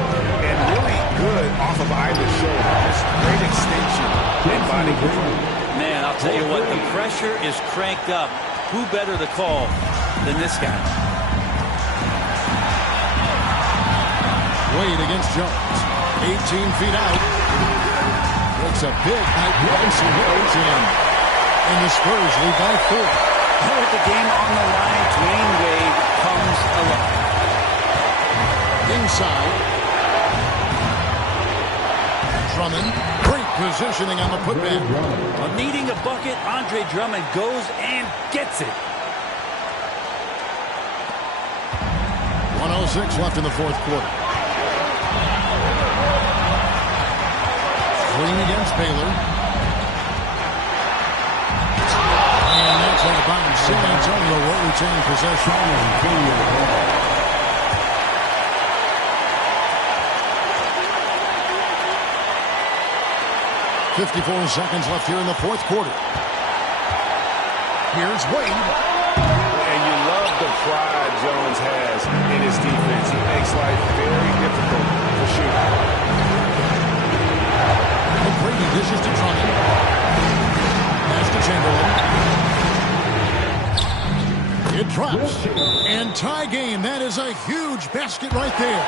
and really good off of either shoulder. Just great extension and body control. Man, I'll tell you what, the pressure is cranked up. Who better to call than this guy? Wade against Jones. 18 feet out. It's a big high price and goes in. And the Spurs lead by 4. With the game on the line, Dwayne Wade comes alive. Inside. Drummond. Great positioning on the putback. Needing a bucket, Andre Drummond goes and gets it. 1:06 left in the fourth quarter. Green against Baylor. And that's on the bottom. San Antonio will retain possession. 54 seconds left here in the fourth quarter. Here's Wade. And you love the pride Jones has in his defense. He makes life very difficult for shooting. McGrady dishes to Drummond. Pass to Chamberlain. It drops. And tie game. That is a huge basket right there.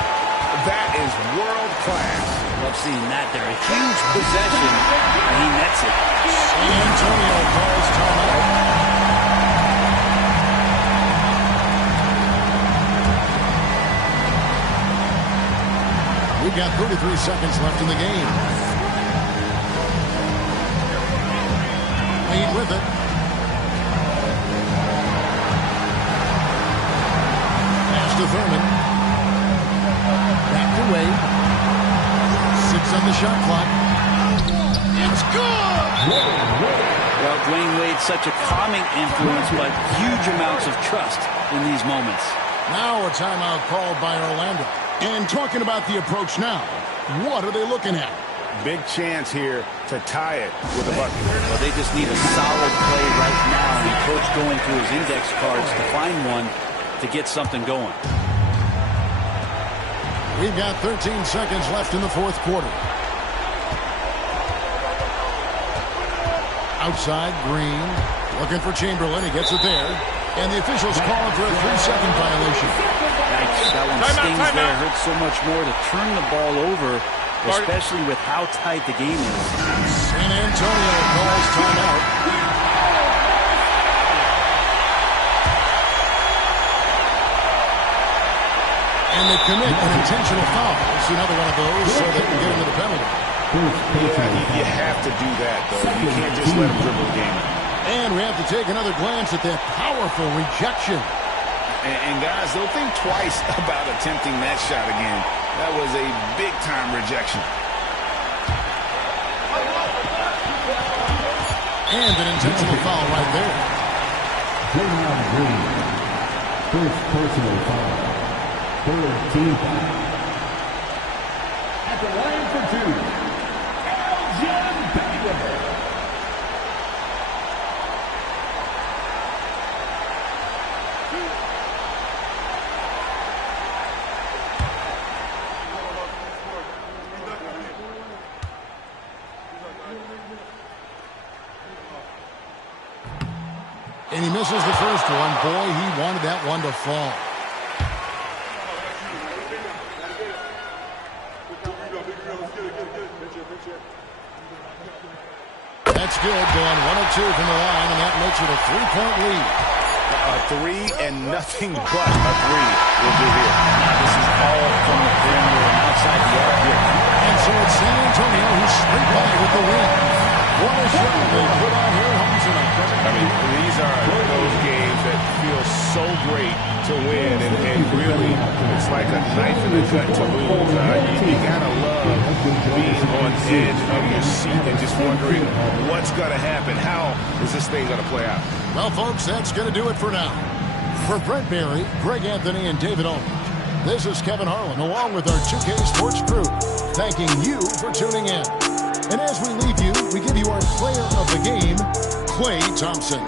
That is world class. Love seeing that there. A huge possession, and he nets it. San Antonio calls timeout. We've got 33 seconds left in the game. Wade with it. Pass to Thurman. Back to Wade. 6 on the shot clock. It's good! Well, Dwayne Wade's such a calming influence, but huge amounts of trust in these moments. Now a timeout called by Orlando. And talking about the approach now, what are they looking at? Big chance here to tie it with a bucket. Well, they just need a solid play right now, and the coach going through his index cards to find one to get something going. We've got 13 seconds left in the fourth quarter. Outside, Green. Looking for Chamberlain. He gets it there. And the officials calling for a 3-second violation. That one stings there. Hurts so much more to turn the ball over, especially with how tight the game is. San Antonio calls timeout. And they commit an intentional foul. See another one of those so they can get into the penalty. Yeah, you have to do that, though. You can't just let them dribble the game out. And we have to take another glance at that powerful rejection. And guys, they'll think twice about attempting that shot again. That was a big-time rejection. And an intentional foul right there. Draymond Green. First personal foul. Third team foul. At the line for two, Elgin Baylor. And he misses the first one. Boy, he wanted that one to fall. That's good. Going 1 of 2 from the line, and that makes it a 3-point lead. A 3 and nothing but a 3 will do here. This is all from the perimeter and outside the arc here. And so it's San Antonio who's straight by with the win. What a show they put on here home tonight. I mean, these are those games that feel so great to win, and really, it's like a knife in the gut to lose. You gotta love being on edge of your seat and just wondering what's gonna happen. How is this thing gonna play out? Well, folks, that's gonna do it for now. For Brent Barry, Greg Anthony, and David Owens, this is Kevin Harlan, along with our 2K Sports crew, thanking you for tuning in. And as we leave you, we give you our player of the game, Klay Thompson.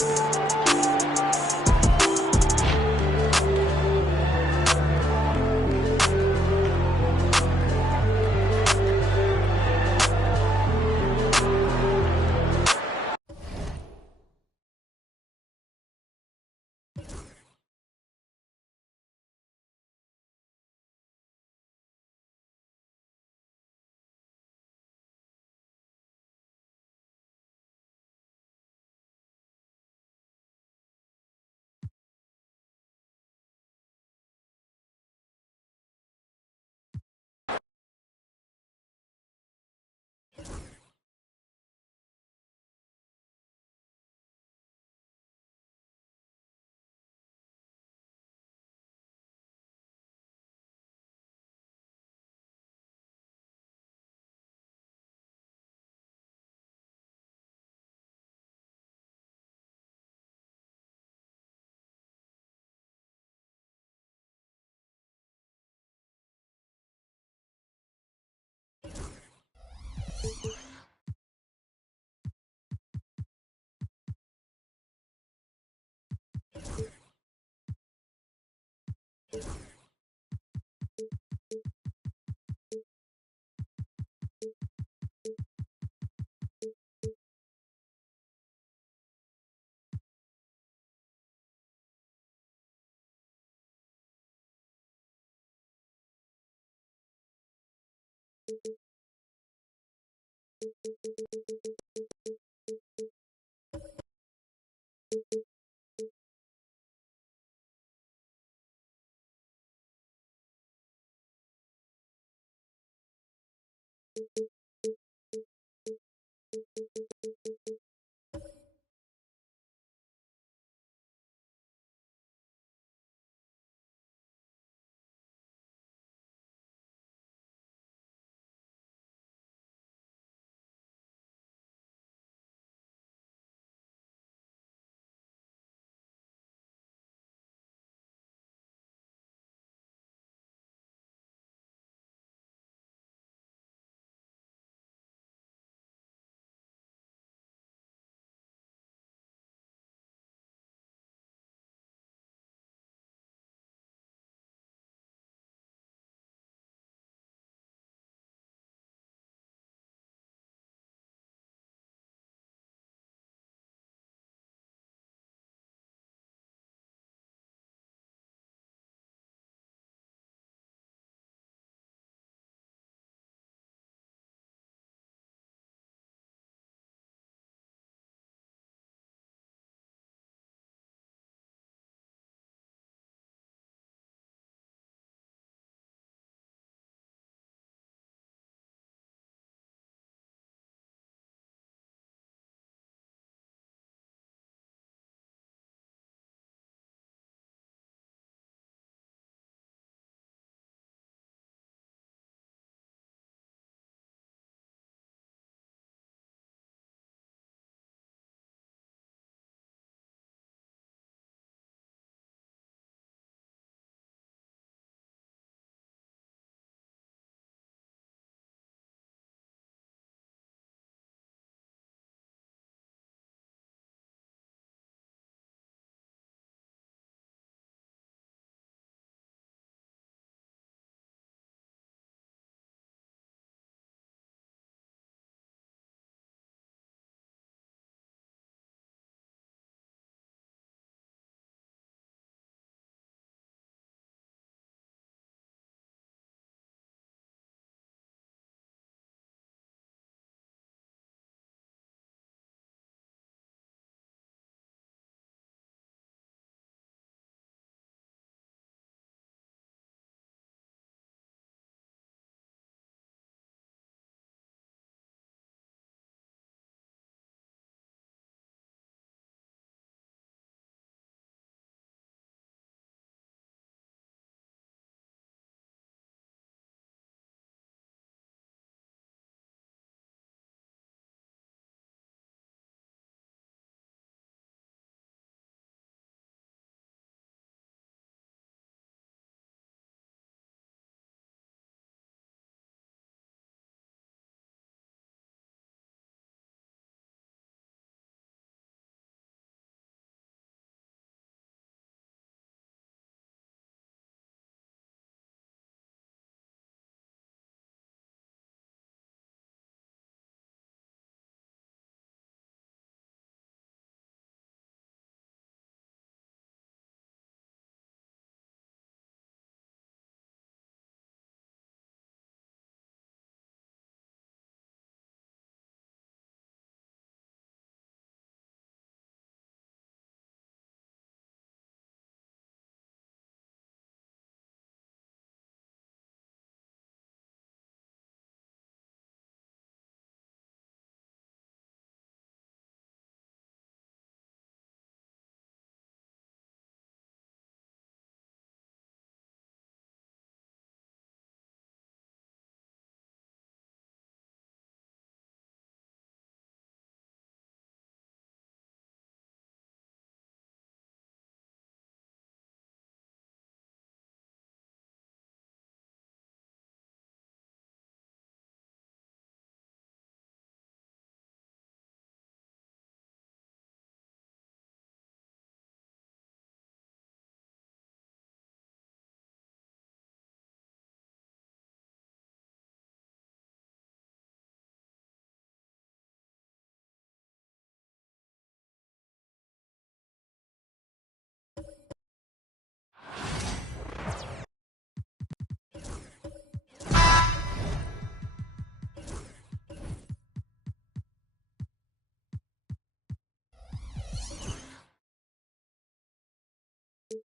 Hey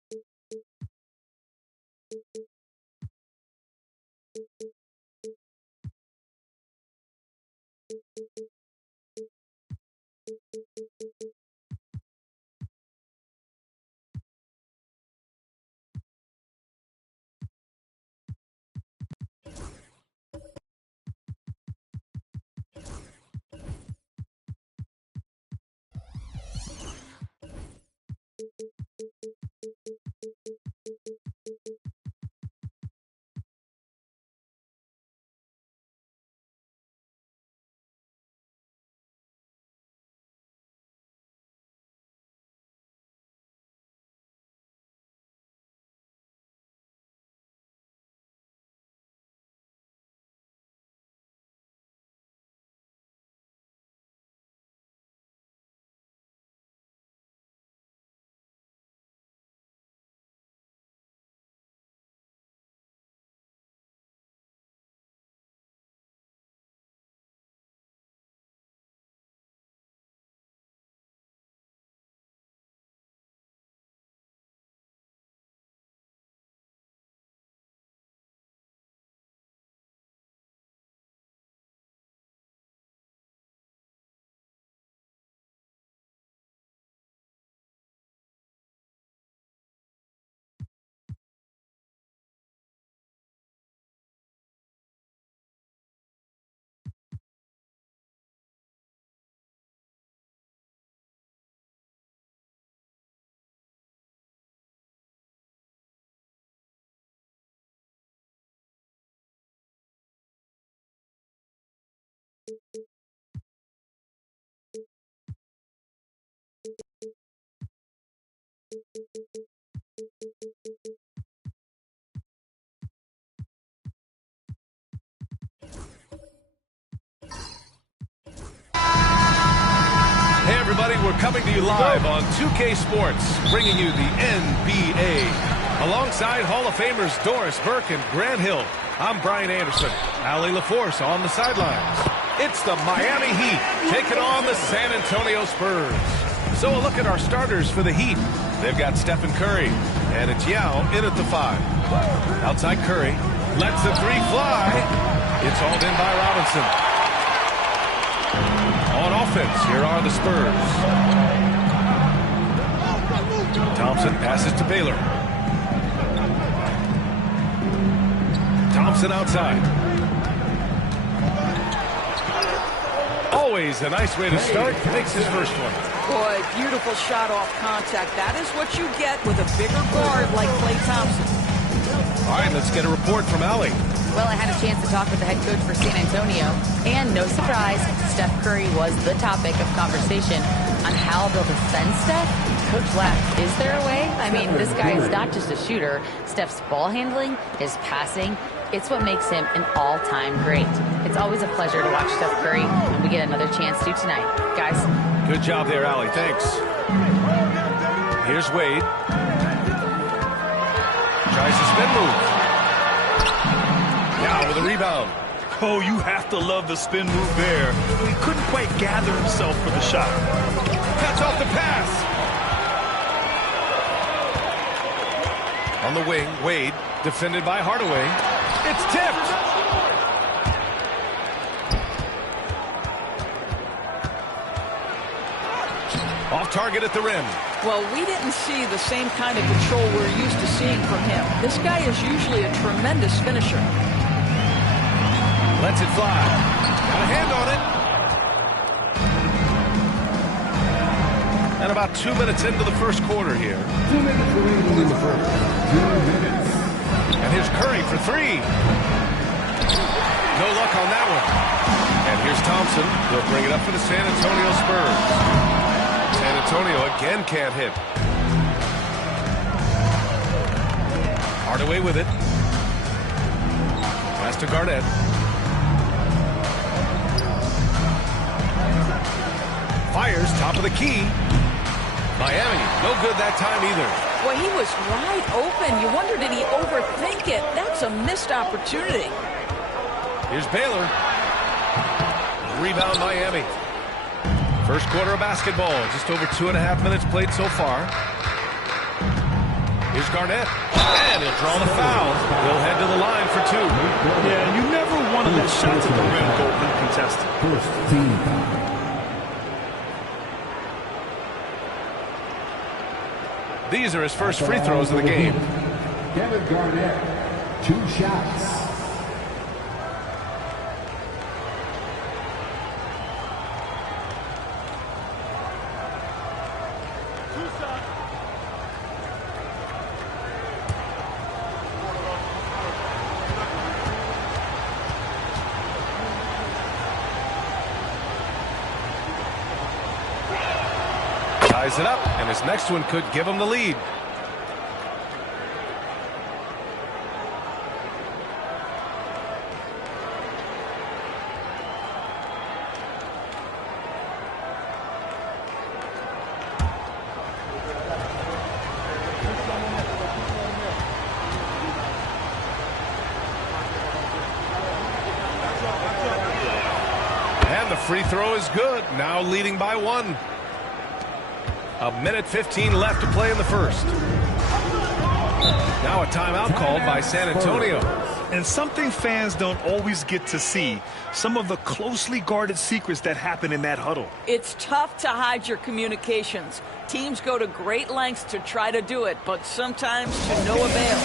everybody, we're coming to you live on 2K Sports, bringing you the NBA. Alongside Hall of Famers Doris Burke and Grant Hill, I'm Brian Anderson. Allie LaForce on the sidelines. It's the Miami Heat taking on the San Antonio Spurs. So a look at our starters for the Heat. They've got Stephen Curry, and it's Yao in at the 5. Outside Curry, lets the 3 fly. It's hauled in by Robinson. On offense, here are the Spurs. Thompson passes to Baylor. Thompson outside. Always a nice way to start. Makes his first one. Boy, beautiful shot off contact. That is what you get with a bigger guard like Klay Thompson. All right, let's get a report from Allie. Well, I had a chance to talk with the head coach for San Antonio, and no surprise, Steph Curry was the topic of conversation on how they'll defend Steph. Coach laughed. Is there a way? I mean, this guy is not just a shooter. Steph's ball handling, his passing, it's what makes him an all-time great. It's always a pleasure to watch Steph Curry, and we get another chance to tonight. Guys. Good job there, Allie. Thanks. Here's Wade. Tries to spin move. Now with a rebound. Oh, you have to love the spin move there. He couldn't quite gather himself for the shot. Cuts off the pass. On the wing, Wade, defended by Hardaway. It's tipped. Off target at the rim. Well, we didn't see the same kind of control we're used to seeing from him. This guy is usually a tremendous finisher. Lets it fly. Got a hand on it. And about 2 minutes into the first quarter here. 2 minutes remaining in the first. 2 minutes. And here's Curry for 3. No luck on that one. And here's Thompson. He'll bring it up for the San Antonio Spurs. San Antonio again can't hit. Hardaway with it. Pass to Garnett. Fires top of the key. Miami, no good that time either. Well, he was wide open. You wonder, did he overthink it? That's a missed opportunity. Here's Baylor. Rebound Miami. First quarter of basketball. Just over 2.5 minutes played so far. Here's Garnett. And he'll draw the foul. He'll head to the line for 2. Yeah, you never want to let shots at the rim go uncontested. First team foul. These are his first free throws of the game. Kevin Garnett, 2 shots. Ties it up, and his next one could give him the lead. And the free throw is good, now leading by 1. A minute 15 left to play in the first. Now a timeout called by San Antonio. And something fans don't always get to see, some of the closely guarded secrets that happen in that huddle. It's tough to hide your communications. Teams go to great lengths to try to do it, but sometimes to no avail.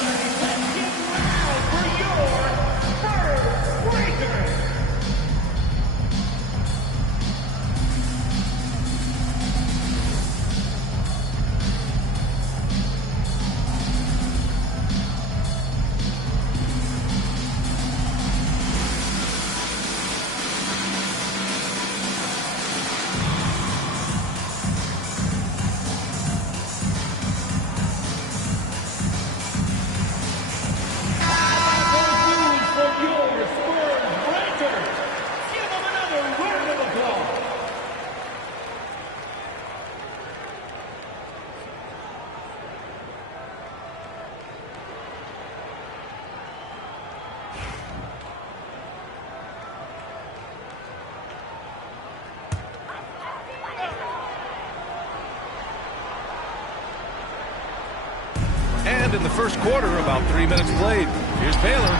And in the first quarter, about 3 minutes played. Here's Baylor.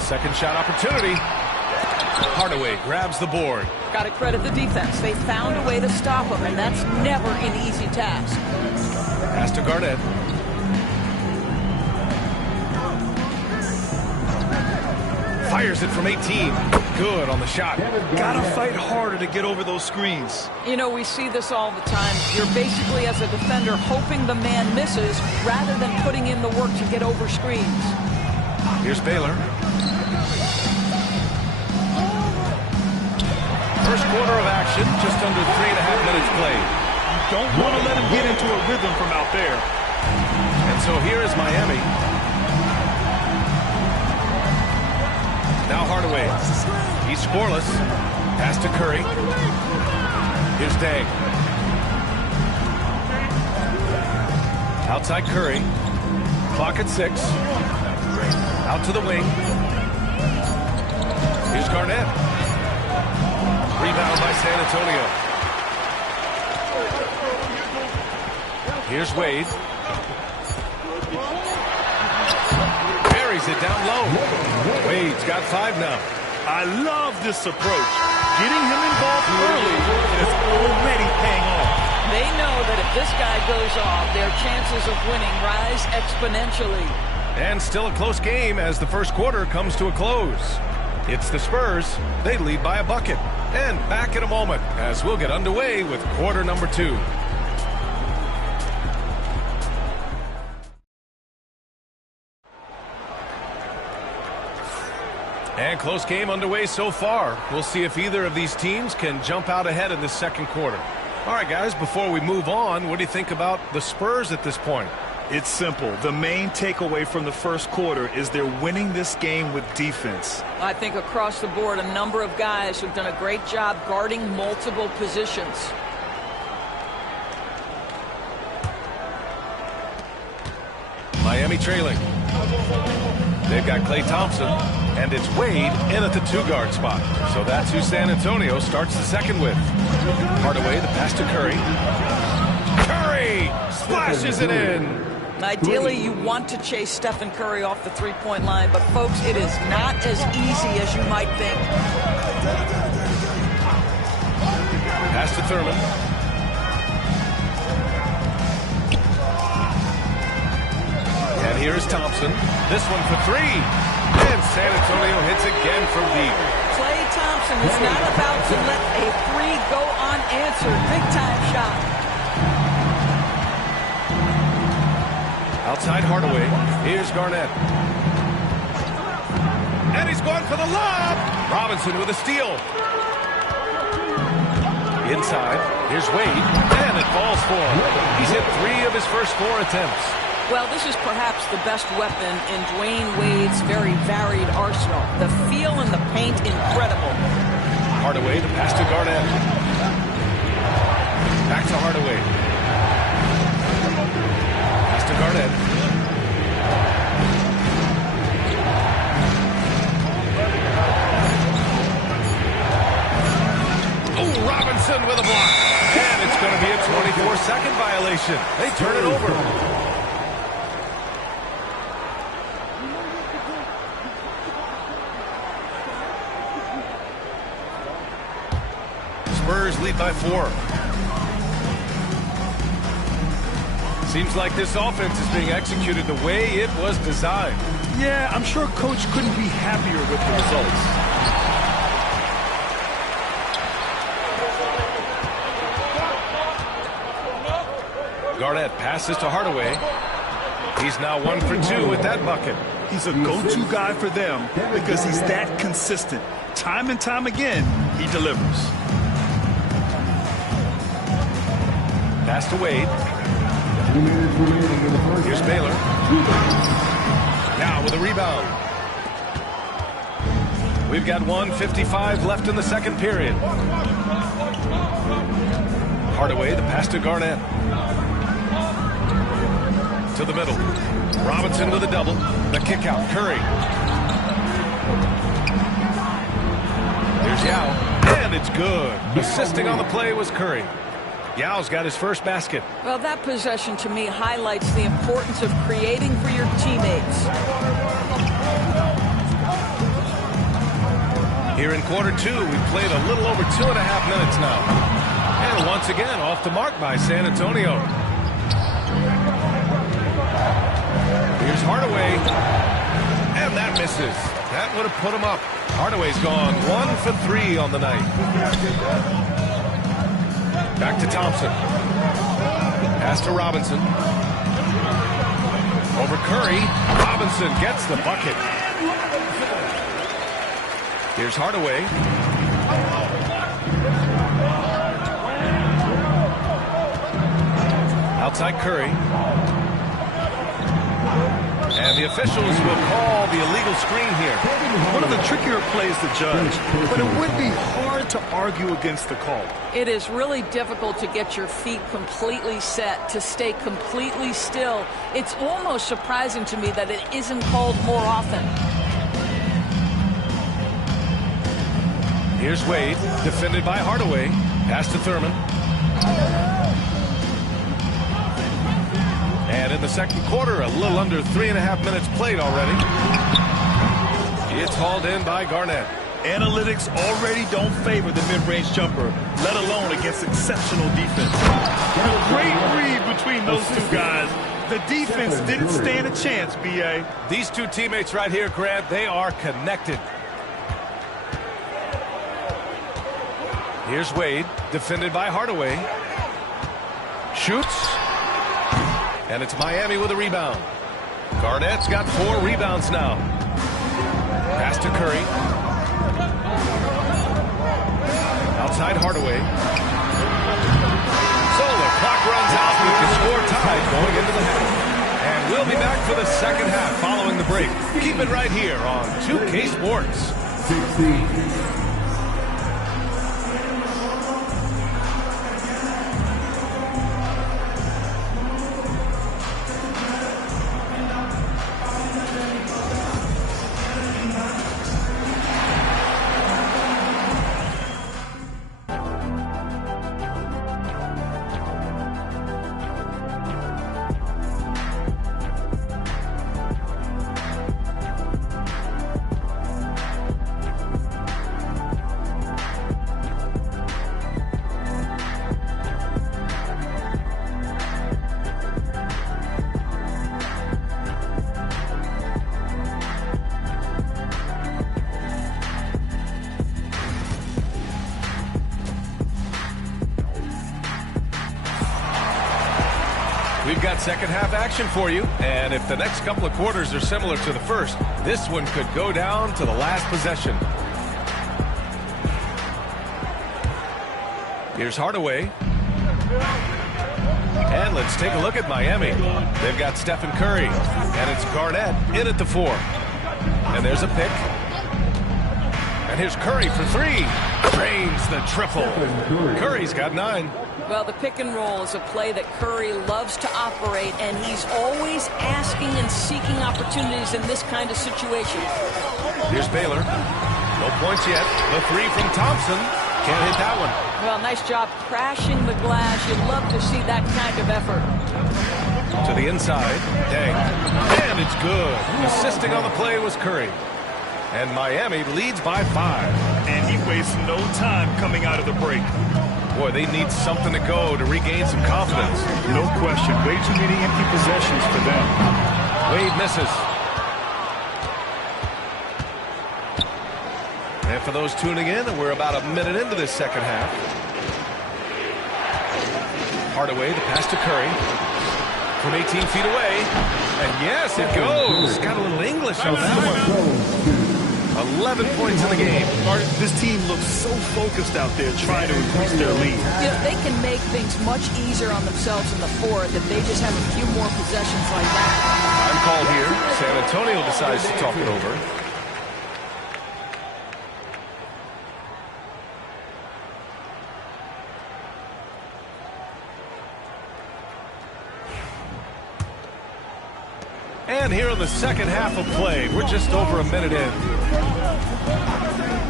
Second shot opportunity. Hardaway grabs the board. Got to credit the defense. They found a way to stop him, and that's never an easy task. Pass to Garnett. Fires it from 18. Good on the shot. Gotta fight harder to get over those screens. You know, we see this all the time. You're basically, as a defender, hoping the man misses rather than putting in the work to get over screens. Here's Baylor. First quarter of action, just under 3.5 minutes played. You don't want to let him get into a rhythm from out there. And so here is Miami. Now Hardaway. He's scoreless. Pass to Curry. Here's Day. Outside Curry. Clock at 6. Out to the wing. Here's Garnett. Rebound by San Antonio. Here's Wade. Buries it down low. Wade's got 5 now. I love this approach. Getting him involved early is already paying off. They know that if this guy goes off, their chances of winning rise exponentially. And still a close game as the first quarter comes to a close. It's the Spurs. They lead by a bucket. And back in a moment as we'll get underway with quarter number 2. And close game underway so far. We'll see if either of these teams can jump out ahead in this second quarter. All right, guys, before we move on, what do you think about the Spurs at this point? It's simple. The main takeaway from the first quarter is they're winning this game with defense. I think across the board, a number of guys who've done a great job guarding multiple positions. Miami trailing. They've got Klay Thompson, and it's Wade in at the 2-guard spot. So that's who San Antonio starts the second with. Hardaway, the pass to Curry. Curry splashes it in. Ideally, you want to chase Stephen Curry off the three-point line, but folks, it is not as easy as you might think. Pass to Thurman. And here is Thompson. This one for three. And San Antonio hits again from deep. Klay Thompson is not about to let a three go unanswered. Big-time shot. Outside Hardaway. Here's Garnett. And he's going for the lob. Robinson with a steal. Inside. Here's Wade. And it falls for him. He's hit 3 of his first 4 attempts. Well, this is perhaps the best weapon in Dwayne Wade's very varied arsenal. The feel in the paint, incredible. Hardaway, the pass to Garnett. Back to Hardaway. Pass to Garnett. Oh, Robinson with a block. And it's going to be a 24-second violation. They turn it over. Spurs lead by 4. Seems like this offense is being executed the way it was designed. Yeah, I'm sure Coach couldn't be happier with the results. Garnett passes to Hardaway. He's now 1 for 2 with that bucket. He's a go-to guy for them because he's that consistent. Time and time again, he delivers. Pass to Wade. Here's Baylor. Now with a rebound. We've got 1:55 left in the second period. Hardaway, the pass to Garnett. To the middle. Robinson with a double. The kick out. Curry. Here's Yao. And it's good. Assisting on the play was Curry. Yao's got his first basket. Well, that possession to me highlights the importance of creating for your teammates. Here in quarter 2, we've played a little over 2.5 minutes now. And once again, off the mark by San Antonio. Here's Hardaway. And that misses. That would have put him up. Hardaway's gone 1 for 3 on the night. Back to Thompson. Pass to Robinson. Over Curry. Robinson gets the bucket. Here's Hardaway. Outside Curry. And the officials will call the illegal screen here. One of the trickier plays to judge, but it would be hard to argue against the call. It is really difficult to get your feet completely set, to stay completely still. It's almost surprising to me that it isn't called more often. Here's Wade, defended by Hardaway. Pass to Thurman. And in the second quarter, a little under 3.5 minutes played already. It's hauled in by Garnett. Analytics already don't favor the mid-range jumper, let alone against exceptional defense. A great read between those two guys. The defense didn't stand a chance, B.A. These two teammates right here, Grant, they are connected. Here's Wade, defended by Hardaway. Shoots. And it's Miami with a rebound. Garnett's got 4 rebounds now. Pass to Curry. Outside Hardaway. So the clock runs out with the score tied going into the half. And we'll be back for the second half following the break. Keep it right here on 2K Sports. 16. We've got second half action for you, and if the next couple of quarters are similar to the first, this one could go down to the last possession. Here's Hardaway. And let's take a look at Miami. They've got Stephen Curry, and it's Garnett in at the 4. And there's a pick. And here's Curry for 3. Drains the triple. Curry's got 9. Well, the pick and roll is a play that Curry loves to operate, and he's always asking and seeking opportunities in this kind of situation. Here's Baylor. No points yet. The 3 from Thompson. Can't hit that one. Well, nice job crashing the glass. You'd love to see that kind of effort. To the inside. Dang. And it's good. Assisting on the play was Curry. And Miami leads by 5. And he wastes no time coming out of the break. Boy, they need something to go to regain some confidence. No question. Way too many empty possessions for them. Wade misses. And for those tuning in, we're about a minute into this second half. Hardaway, the pass to Curry. From 18 feet away. And yes, it goes. Got a little English on that one. 11 points in the game. This team looks so focused out there trying to increase their lead. You know, they can make things much easier on themselves in the fourth if they just have a few more possessions like that. Time called here. San Antonio decides to talk it over. And here in the second half of play, we're just over a minute in.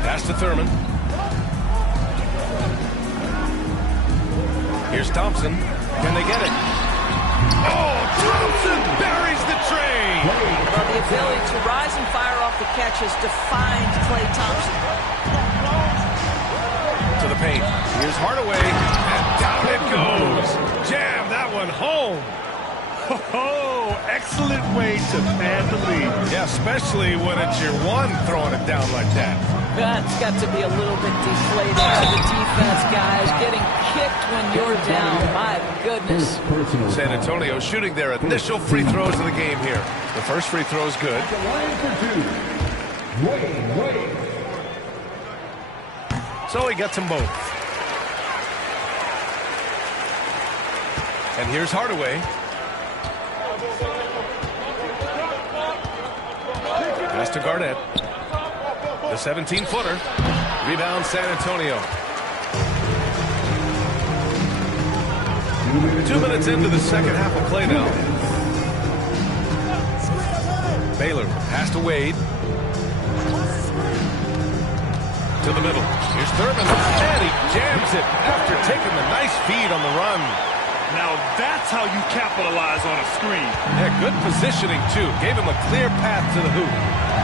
Pass to Thurman. Here's Thompson. Can they get it? Oh, Thompson buries the train. Well, the ability to rise and fire off the catch has defined Klay Thompson. To the paint. Here's Hardaway. And down it goes. Jam that one home. Oh, excellent way to pad the lead. Yeah, especially when it's your one throwing it down like that. That's got to be a little bit deflating to the defense, guys. Getting kicked when you're down. My goodness. San Antonio shooting their initial free throws of the game here. The first free throw is good. So he gets them both. And here's Hardaway. Pass to Garnett. The 17-footer. Rebound San Antonio. 2 minutes into the second half of play now. Baylor pass to Wade. To the middle. Here's Thurman. And he jams it after taking the nice feed on the run. Now that's how you capitalize on a screen. Yeah, good positioning, too. Gave him a clear path to the hoop.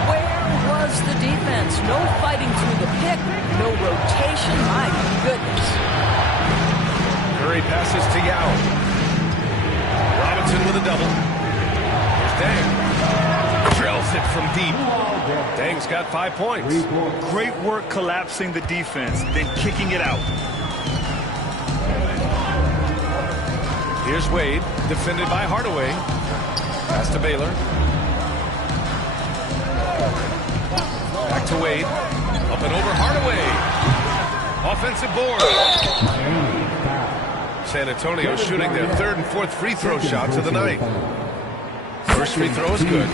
Where was the defense? No fighting through the pick. No rotation. My goodness. Curry passes to Yao. Robinson with a double. Here's Dang. Drills it from deep. Dang's got 5 points. Great work collapsing the defense, then kicking it out. Here's Wade, defended by Hardaway. Pass to Baylor. Back to Wade. Up and over Hardaway. Offensive board. San Antonio shooting their third and fourth free throw shots of the night. First free throw is good.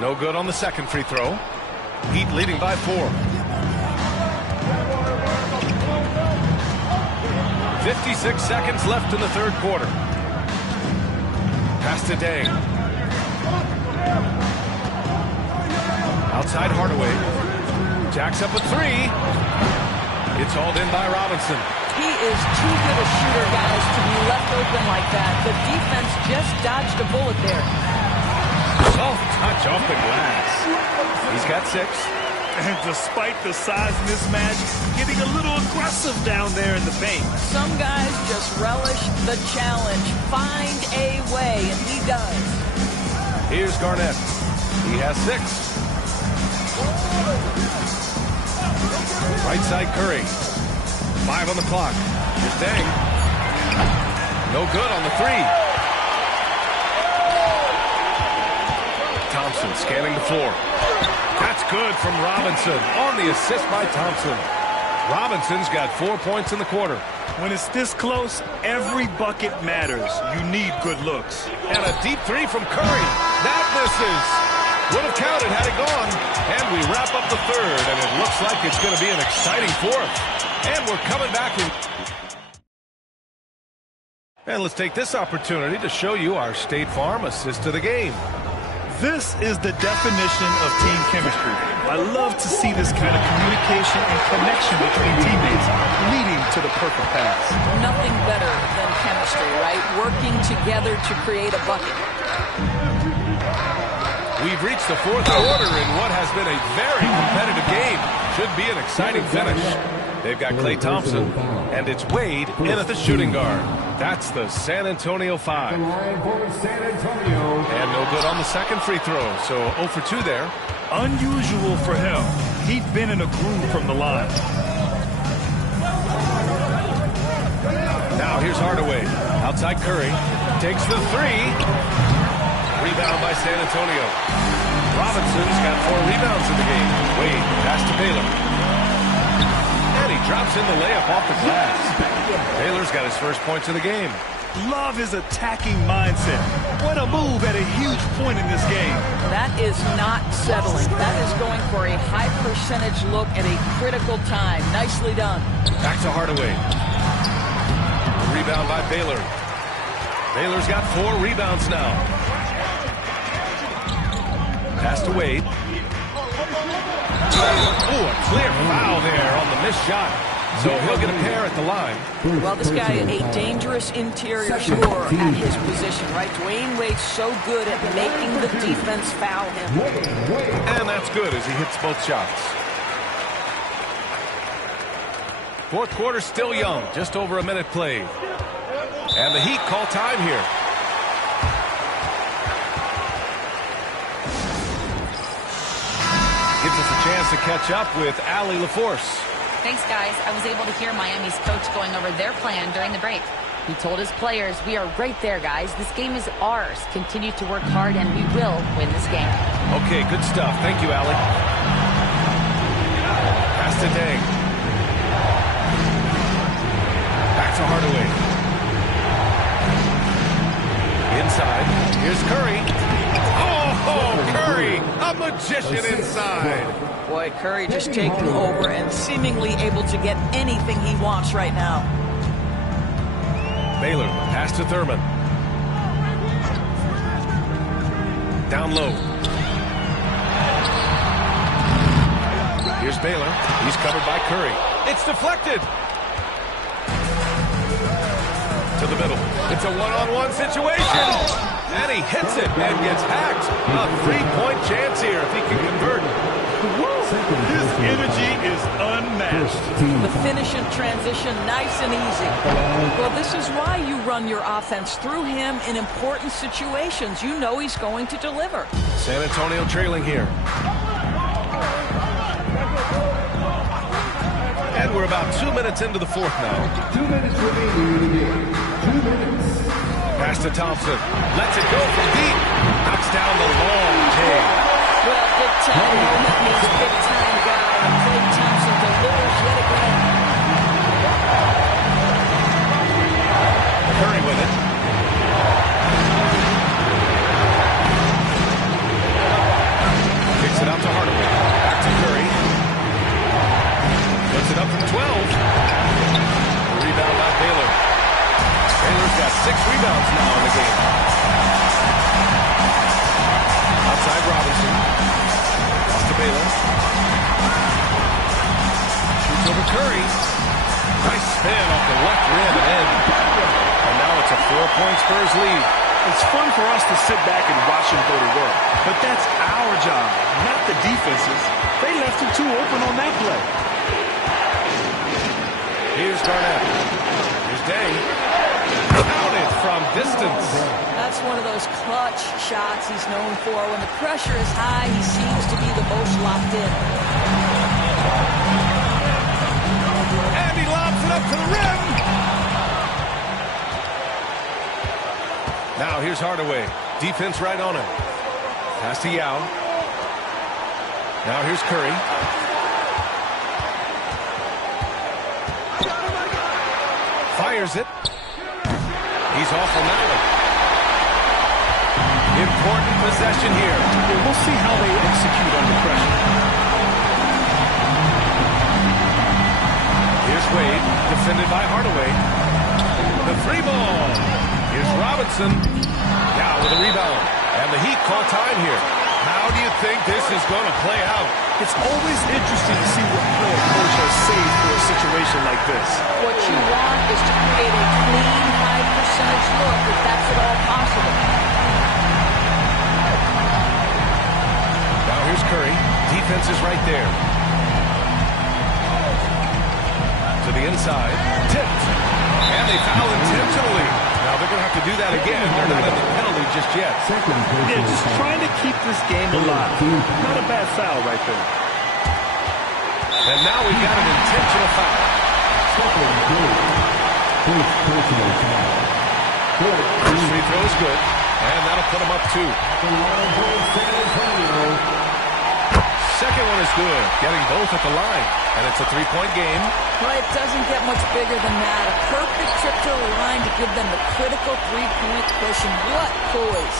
No good on the second free throw. Heat leading by 4. 56 seconds left in the third quarter. Pass to Dang. Outside Hardaway. Jacks up a 3. It's hauled in by Robinson. He is too good a shooter, guys, to be left open like that. The defense just dodged a bullet there. Soft touch off the glass. He's got 6. And despite the size mismatch, getting a little aggressive down there in the paint. Some guys just relish the challenge. Find a way, and he does. Here's Garnett. He has 6. Right side Curry. 5 on the clock. Here's Deng. No good on the 3. Thompson scanning the floor. That's good from Robinson on the assist by Thompson. Robinson's got 4 points in the quarter. When it's this close, every bucket matters. You need good looks. And a deep 3 from Curry. That misses. Would have counted had it gone. And we wrap up the third, and it looks like it's going to be an exciting fourth. And we're coming back in. And let's take this opportunity to show you our State Farm assist of the game. This is the definition of team chemistry. I love to see this kind of communication and connection between teammates leading to the perfect pass. Nothing better than chemistry, right? Working together to create a bucket. We've reached the fourth quarter in what has been a very competitive game. Should be an exciting finish. They've got Klay Thompson, and it's Wade in at the shooting guard. That's the San Antonio 5. And no good on the second free throw, so 0 for 2 there. Unusual for him. He'd been in a groove from the line. Now here's Hardaway. Outside Curry. Takes the 3. Rebound by San Antonio. Robinson's got 4 rebounds in the game. Wade, pass to Baylor. And he drops in the layup off the glass. Baylor's got his first points of the game. Love his attacking mindset. What a move at a huge point in this game. That is not settling. That is going for a high percentage look at a critical time. Nicely done. Back to Hardaway. Rebound by Baylor. Baylor's got 4 rebounds now. Pass to Wade. Oh, a clear foul there on the missed shot. So he'll get a pair at the line. Well, this guy, a dangerous interior scorer at his position, right? Dwayne Wade's so good at making the defense foul him. And that's good as he hits both shots. Fourth quarter still young, just over a minute played. And the Heat call time here. Gives us a chance to catch up with Allie LaForce. Thanks, guys. I was able to hear Miami's coach going over their plan during the break. He told his players, we are right there, guys. This game is ours. Continue to work hard, and we will win this game. Okay, good stuff. Thank you, Allie. Pass to Deng. Back to Hardaway. Inside. Here's Curry. Oh, Curry! A magician inside. Boy, Curry just taking over and seemingly able to get anything he wants right now. Baylor, pass to Thurman. Down low. Here's Baylor. He's covered by Curry. It's deflected. To the middle. It's a one-on-one situation. And he hits it and gets hacked. A 3-point chance here if he can convert. His energy is unmatched. The finish in transition, nice and easy. Well, this is why you run your offense through him in important situations. You know he's going to deliver. San Antonio trailing here. And we're about 2 minutes into the fourth now. 2 minutes remaining in the game. 2 minutes. Pass to Thompson. Lets it go from deep. Knocks down the long take. Well, big time moment means big time guy. And Klay Thompson delivers yet again. Curry with it. Kicks it out to Hardaway. Back to Curry. Puts it up from 12. Rebound by Baylor. Baylor's got 6 rebounds now in the game. Outside Robinson. Off to Baylor. Shoots over Curry. Nice spin off the left rim and in. And now it's a 4-point Spurs lead. It's fun for us to sit back and watch him go to work. But that's our job, not the defense's. They left him too open on that play. Here's Garnett. Here's Deng. Counted from distance. That's one of those clutch shots he's known for. When the pressure is high, he seems to be the most locked in. And he lobs it up Here's Hardaway. Defense right on him. Pass to Yao. Now here's Curry. Fires it. He's off O'Malley. Important possession here. We'll see how they execute under pressure. Here's Wade, defended by Hardaway. The three ball. Here's Robinson. Now with a rebound. And the Heat call time here. How do you think this is going to play out? It's always interesting to see what play a coach has saved for a situation like this. What you want is to create a clean, high percentage look, if that's at all possible. Now here's Curry. Defense is right there. To the inside. Tipped. And they foul intentionally. Now they're going to have to do that again. They're not in the penalty just yet. They're just trying to keep this game alive. Not a bad foul right there. And now we've got an intentional foul. First free throw is good. And that'll put them up 2. Second one is good. Getting both at the line. And it's a 3-point game. Well, it doesn't get much bigger than that. A perfect trip to the line to give them the critical 3-point cushion. What poise.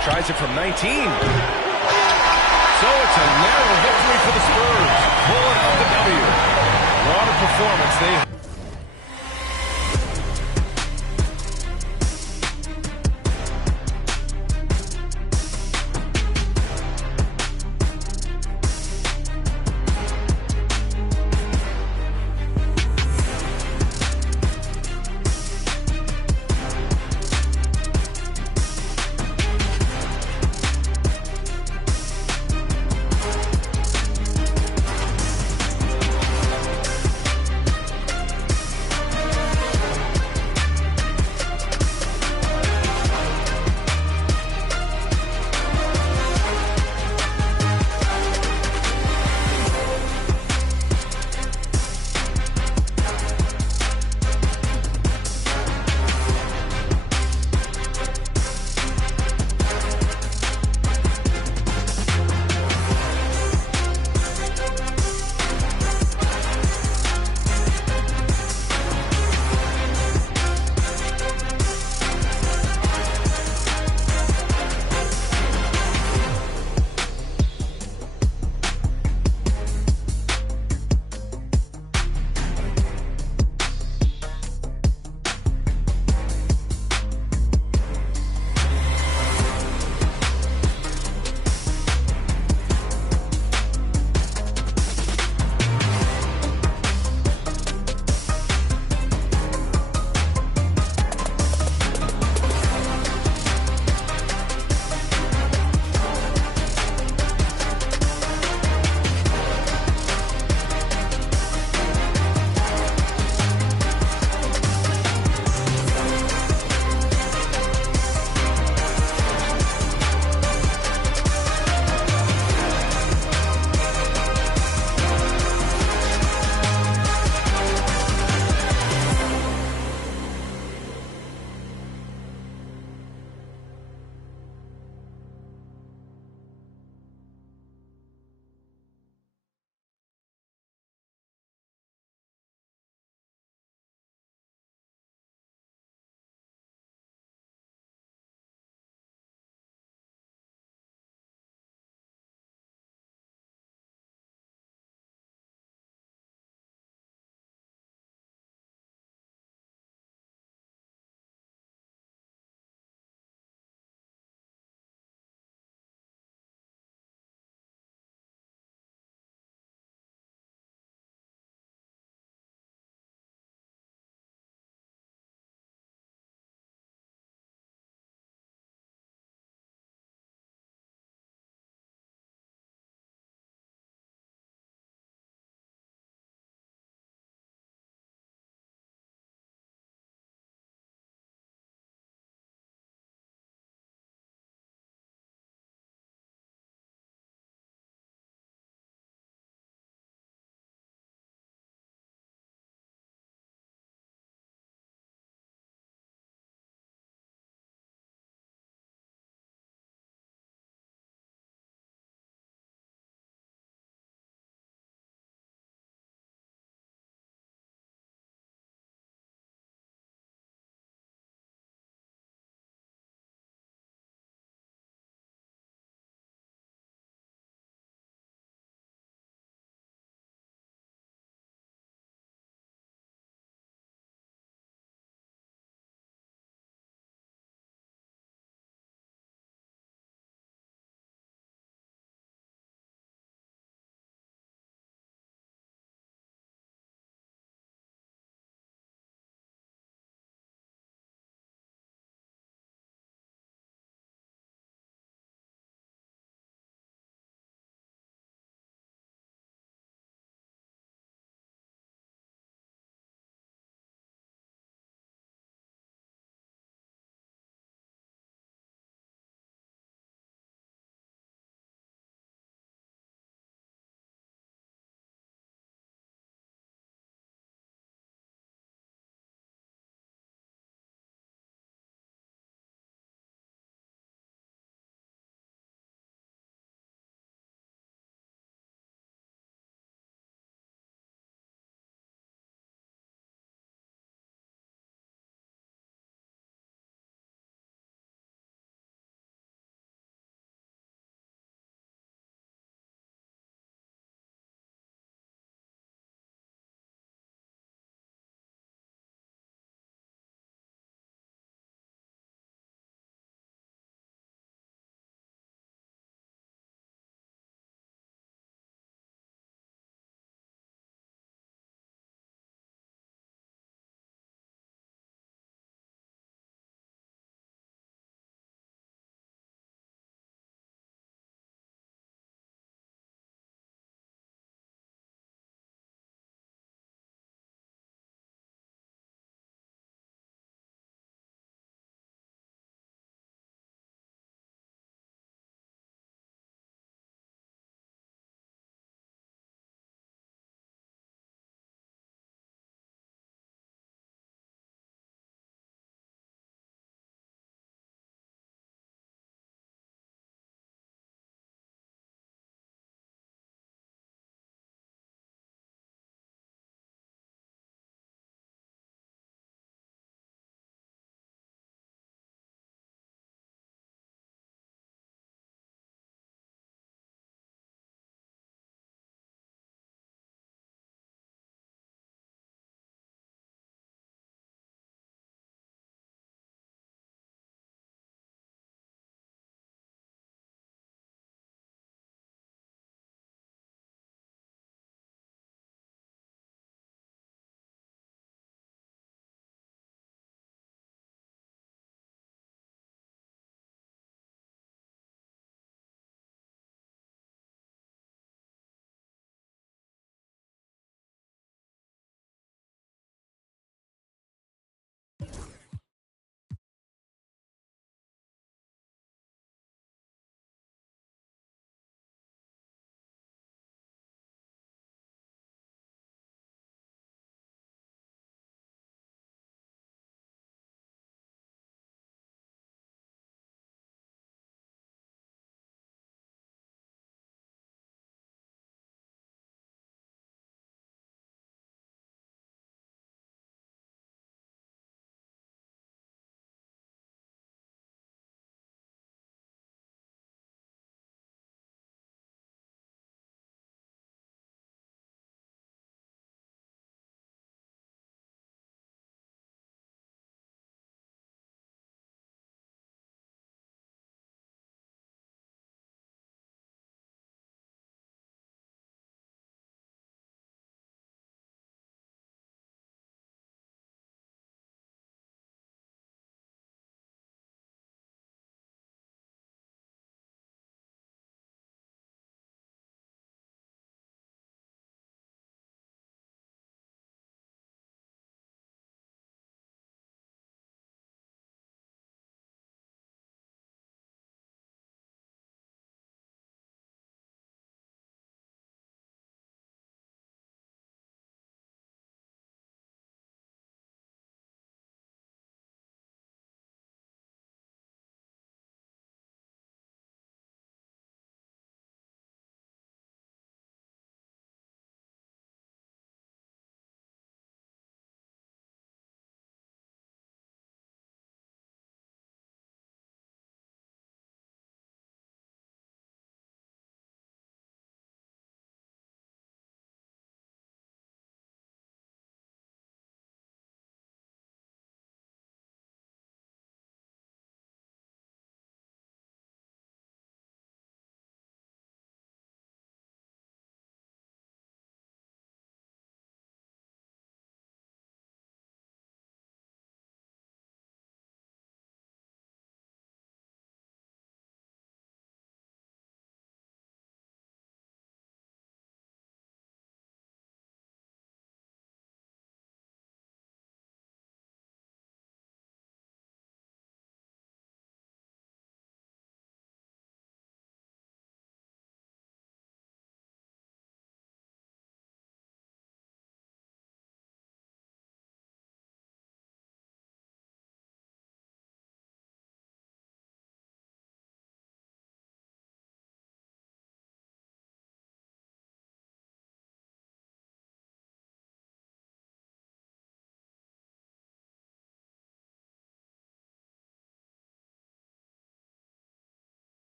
Tries it from 19. So it's a narrow victory for the Spurs. Pulling out the W. What a performance they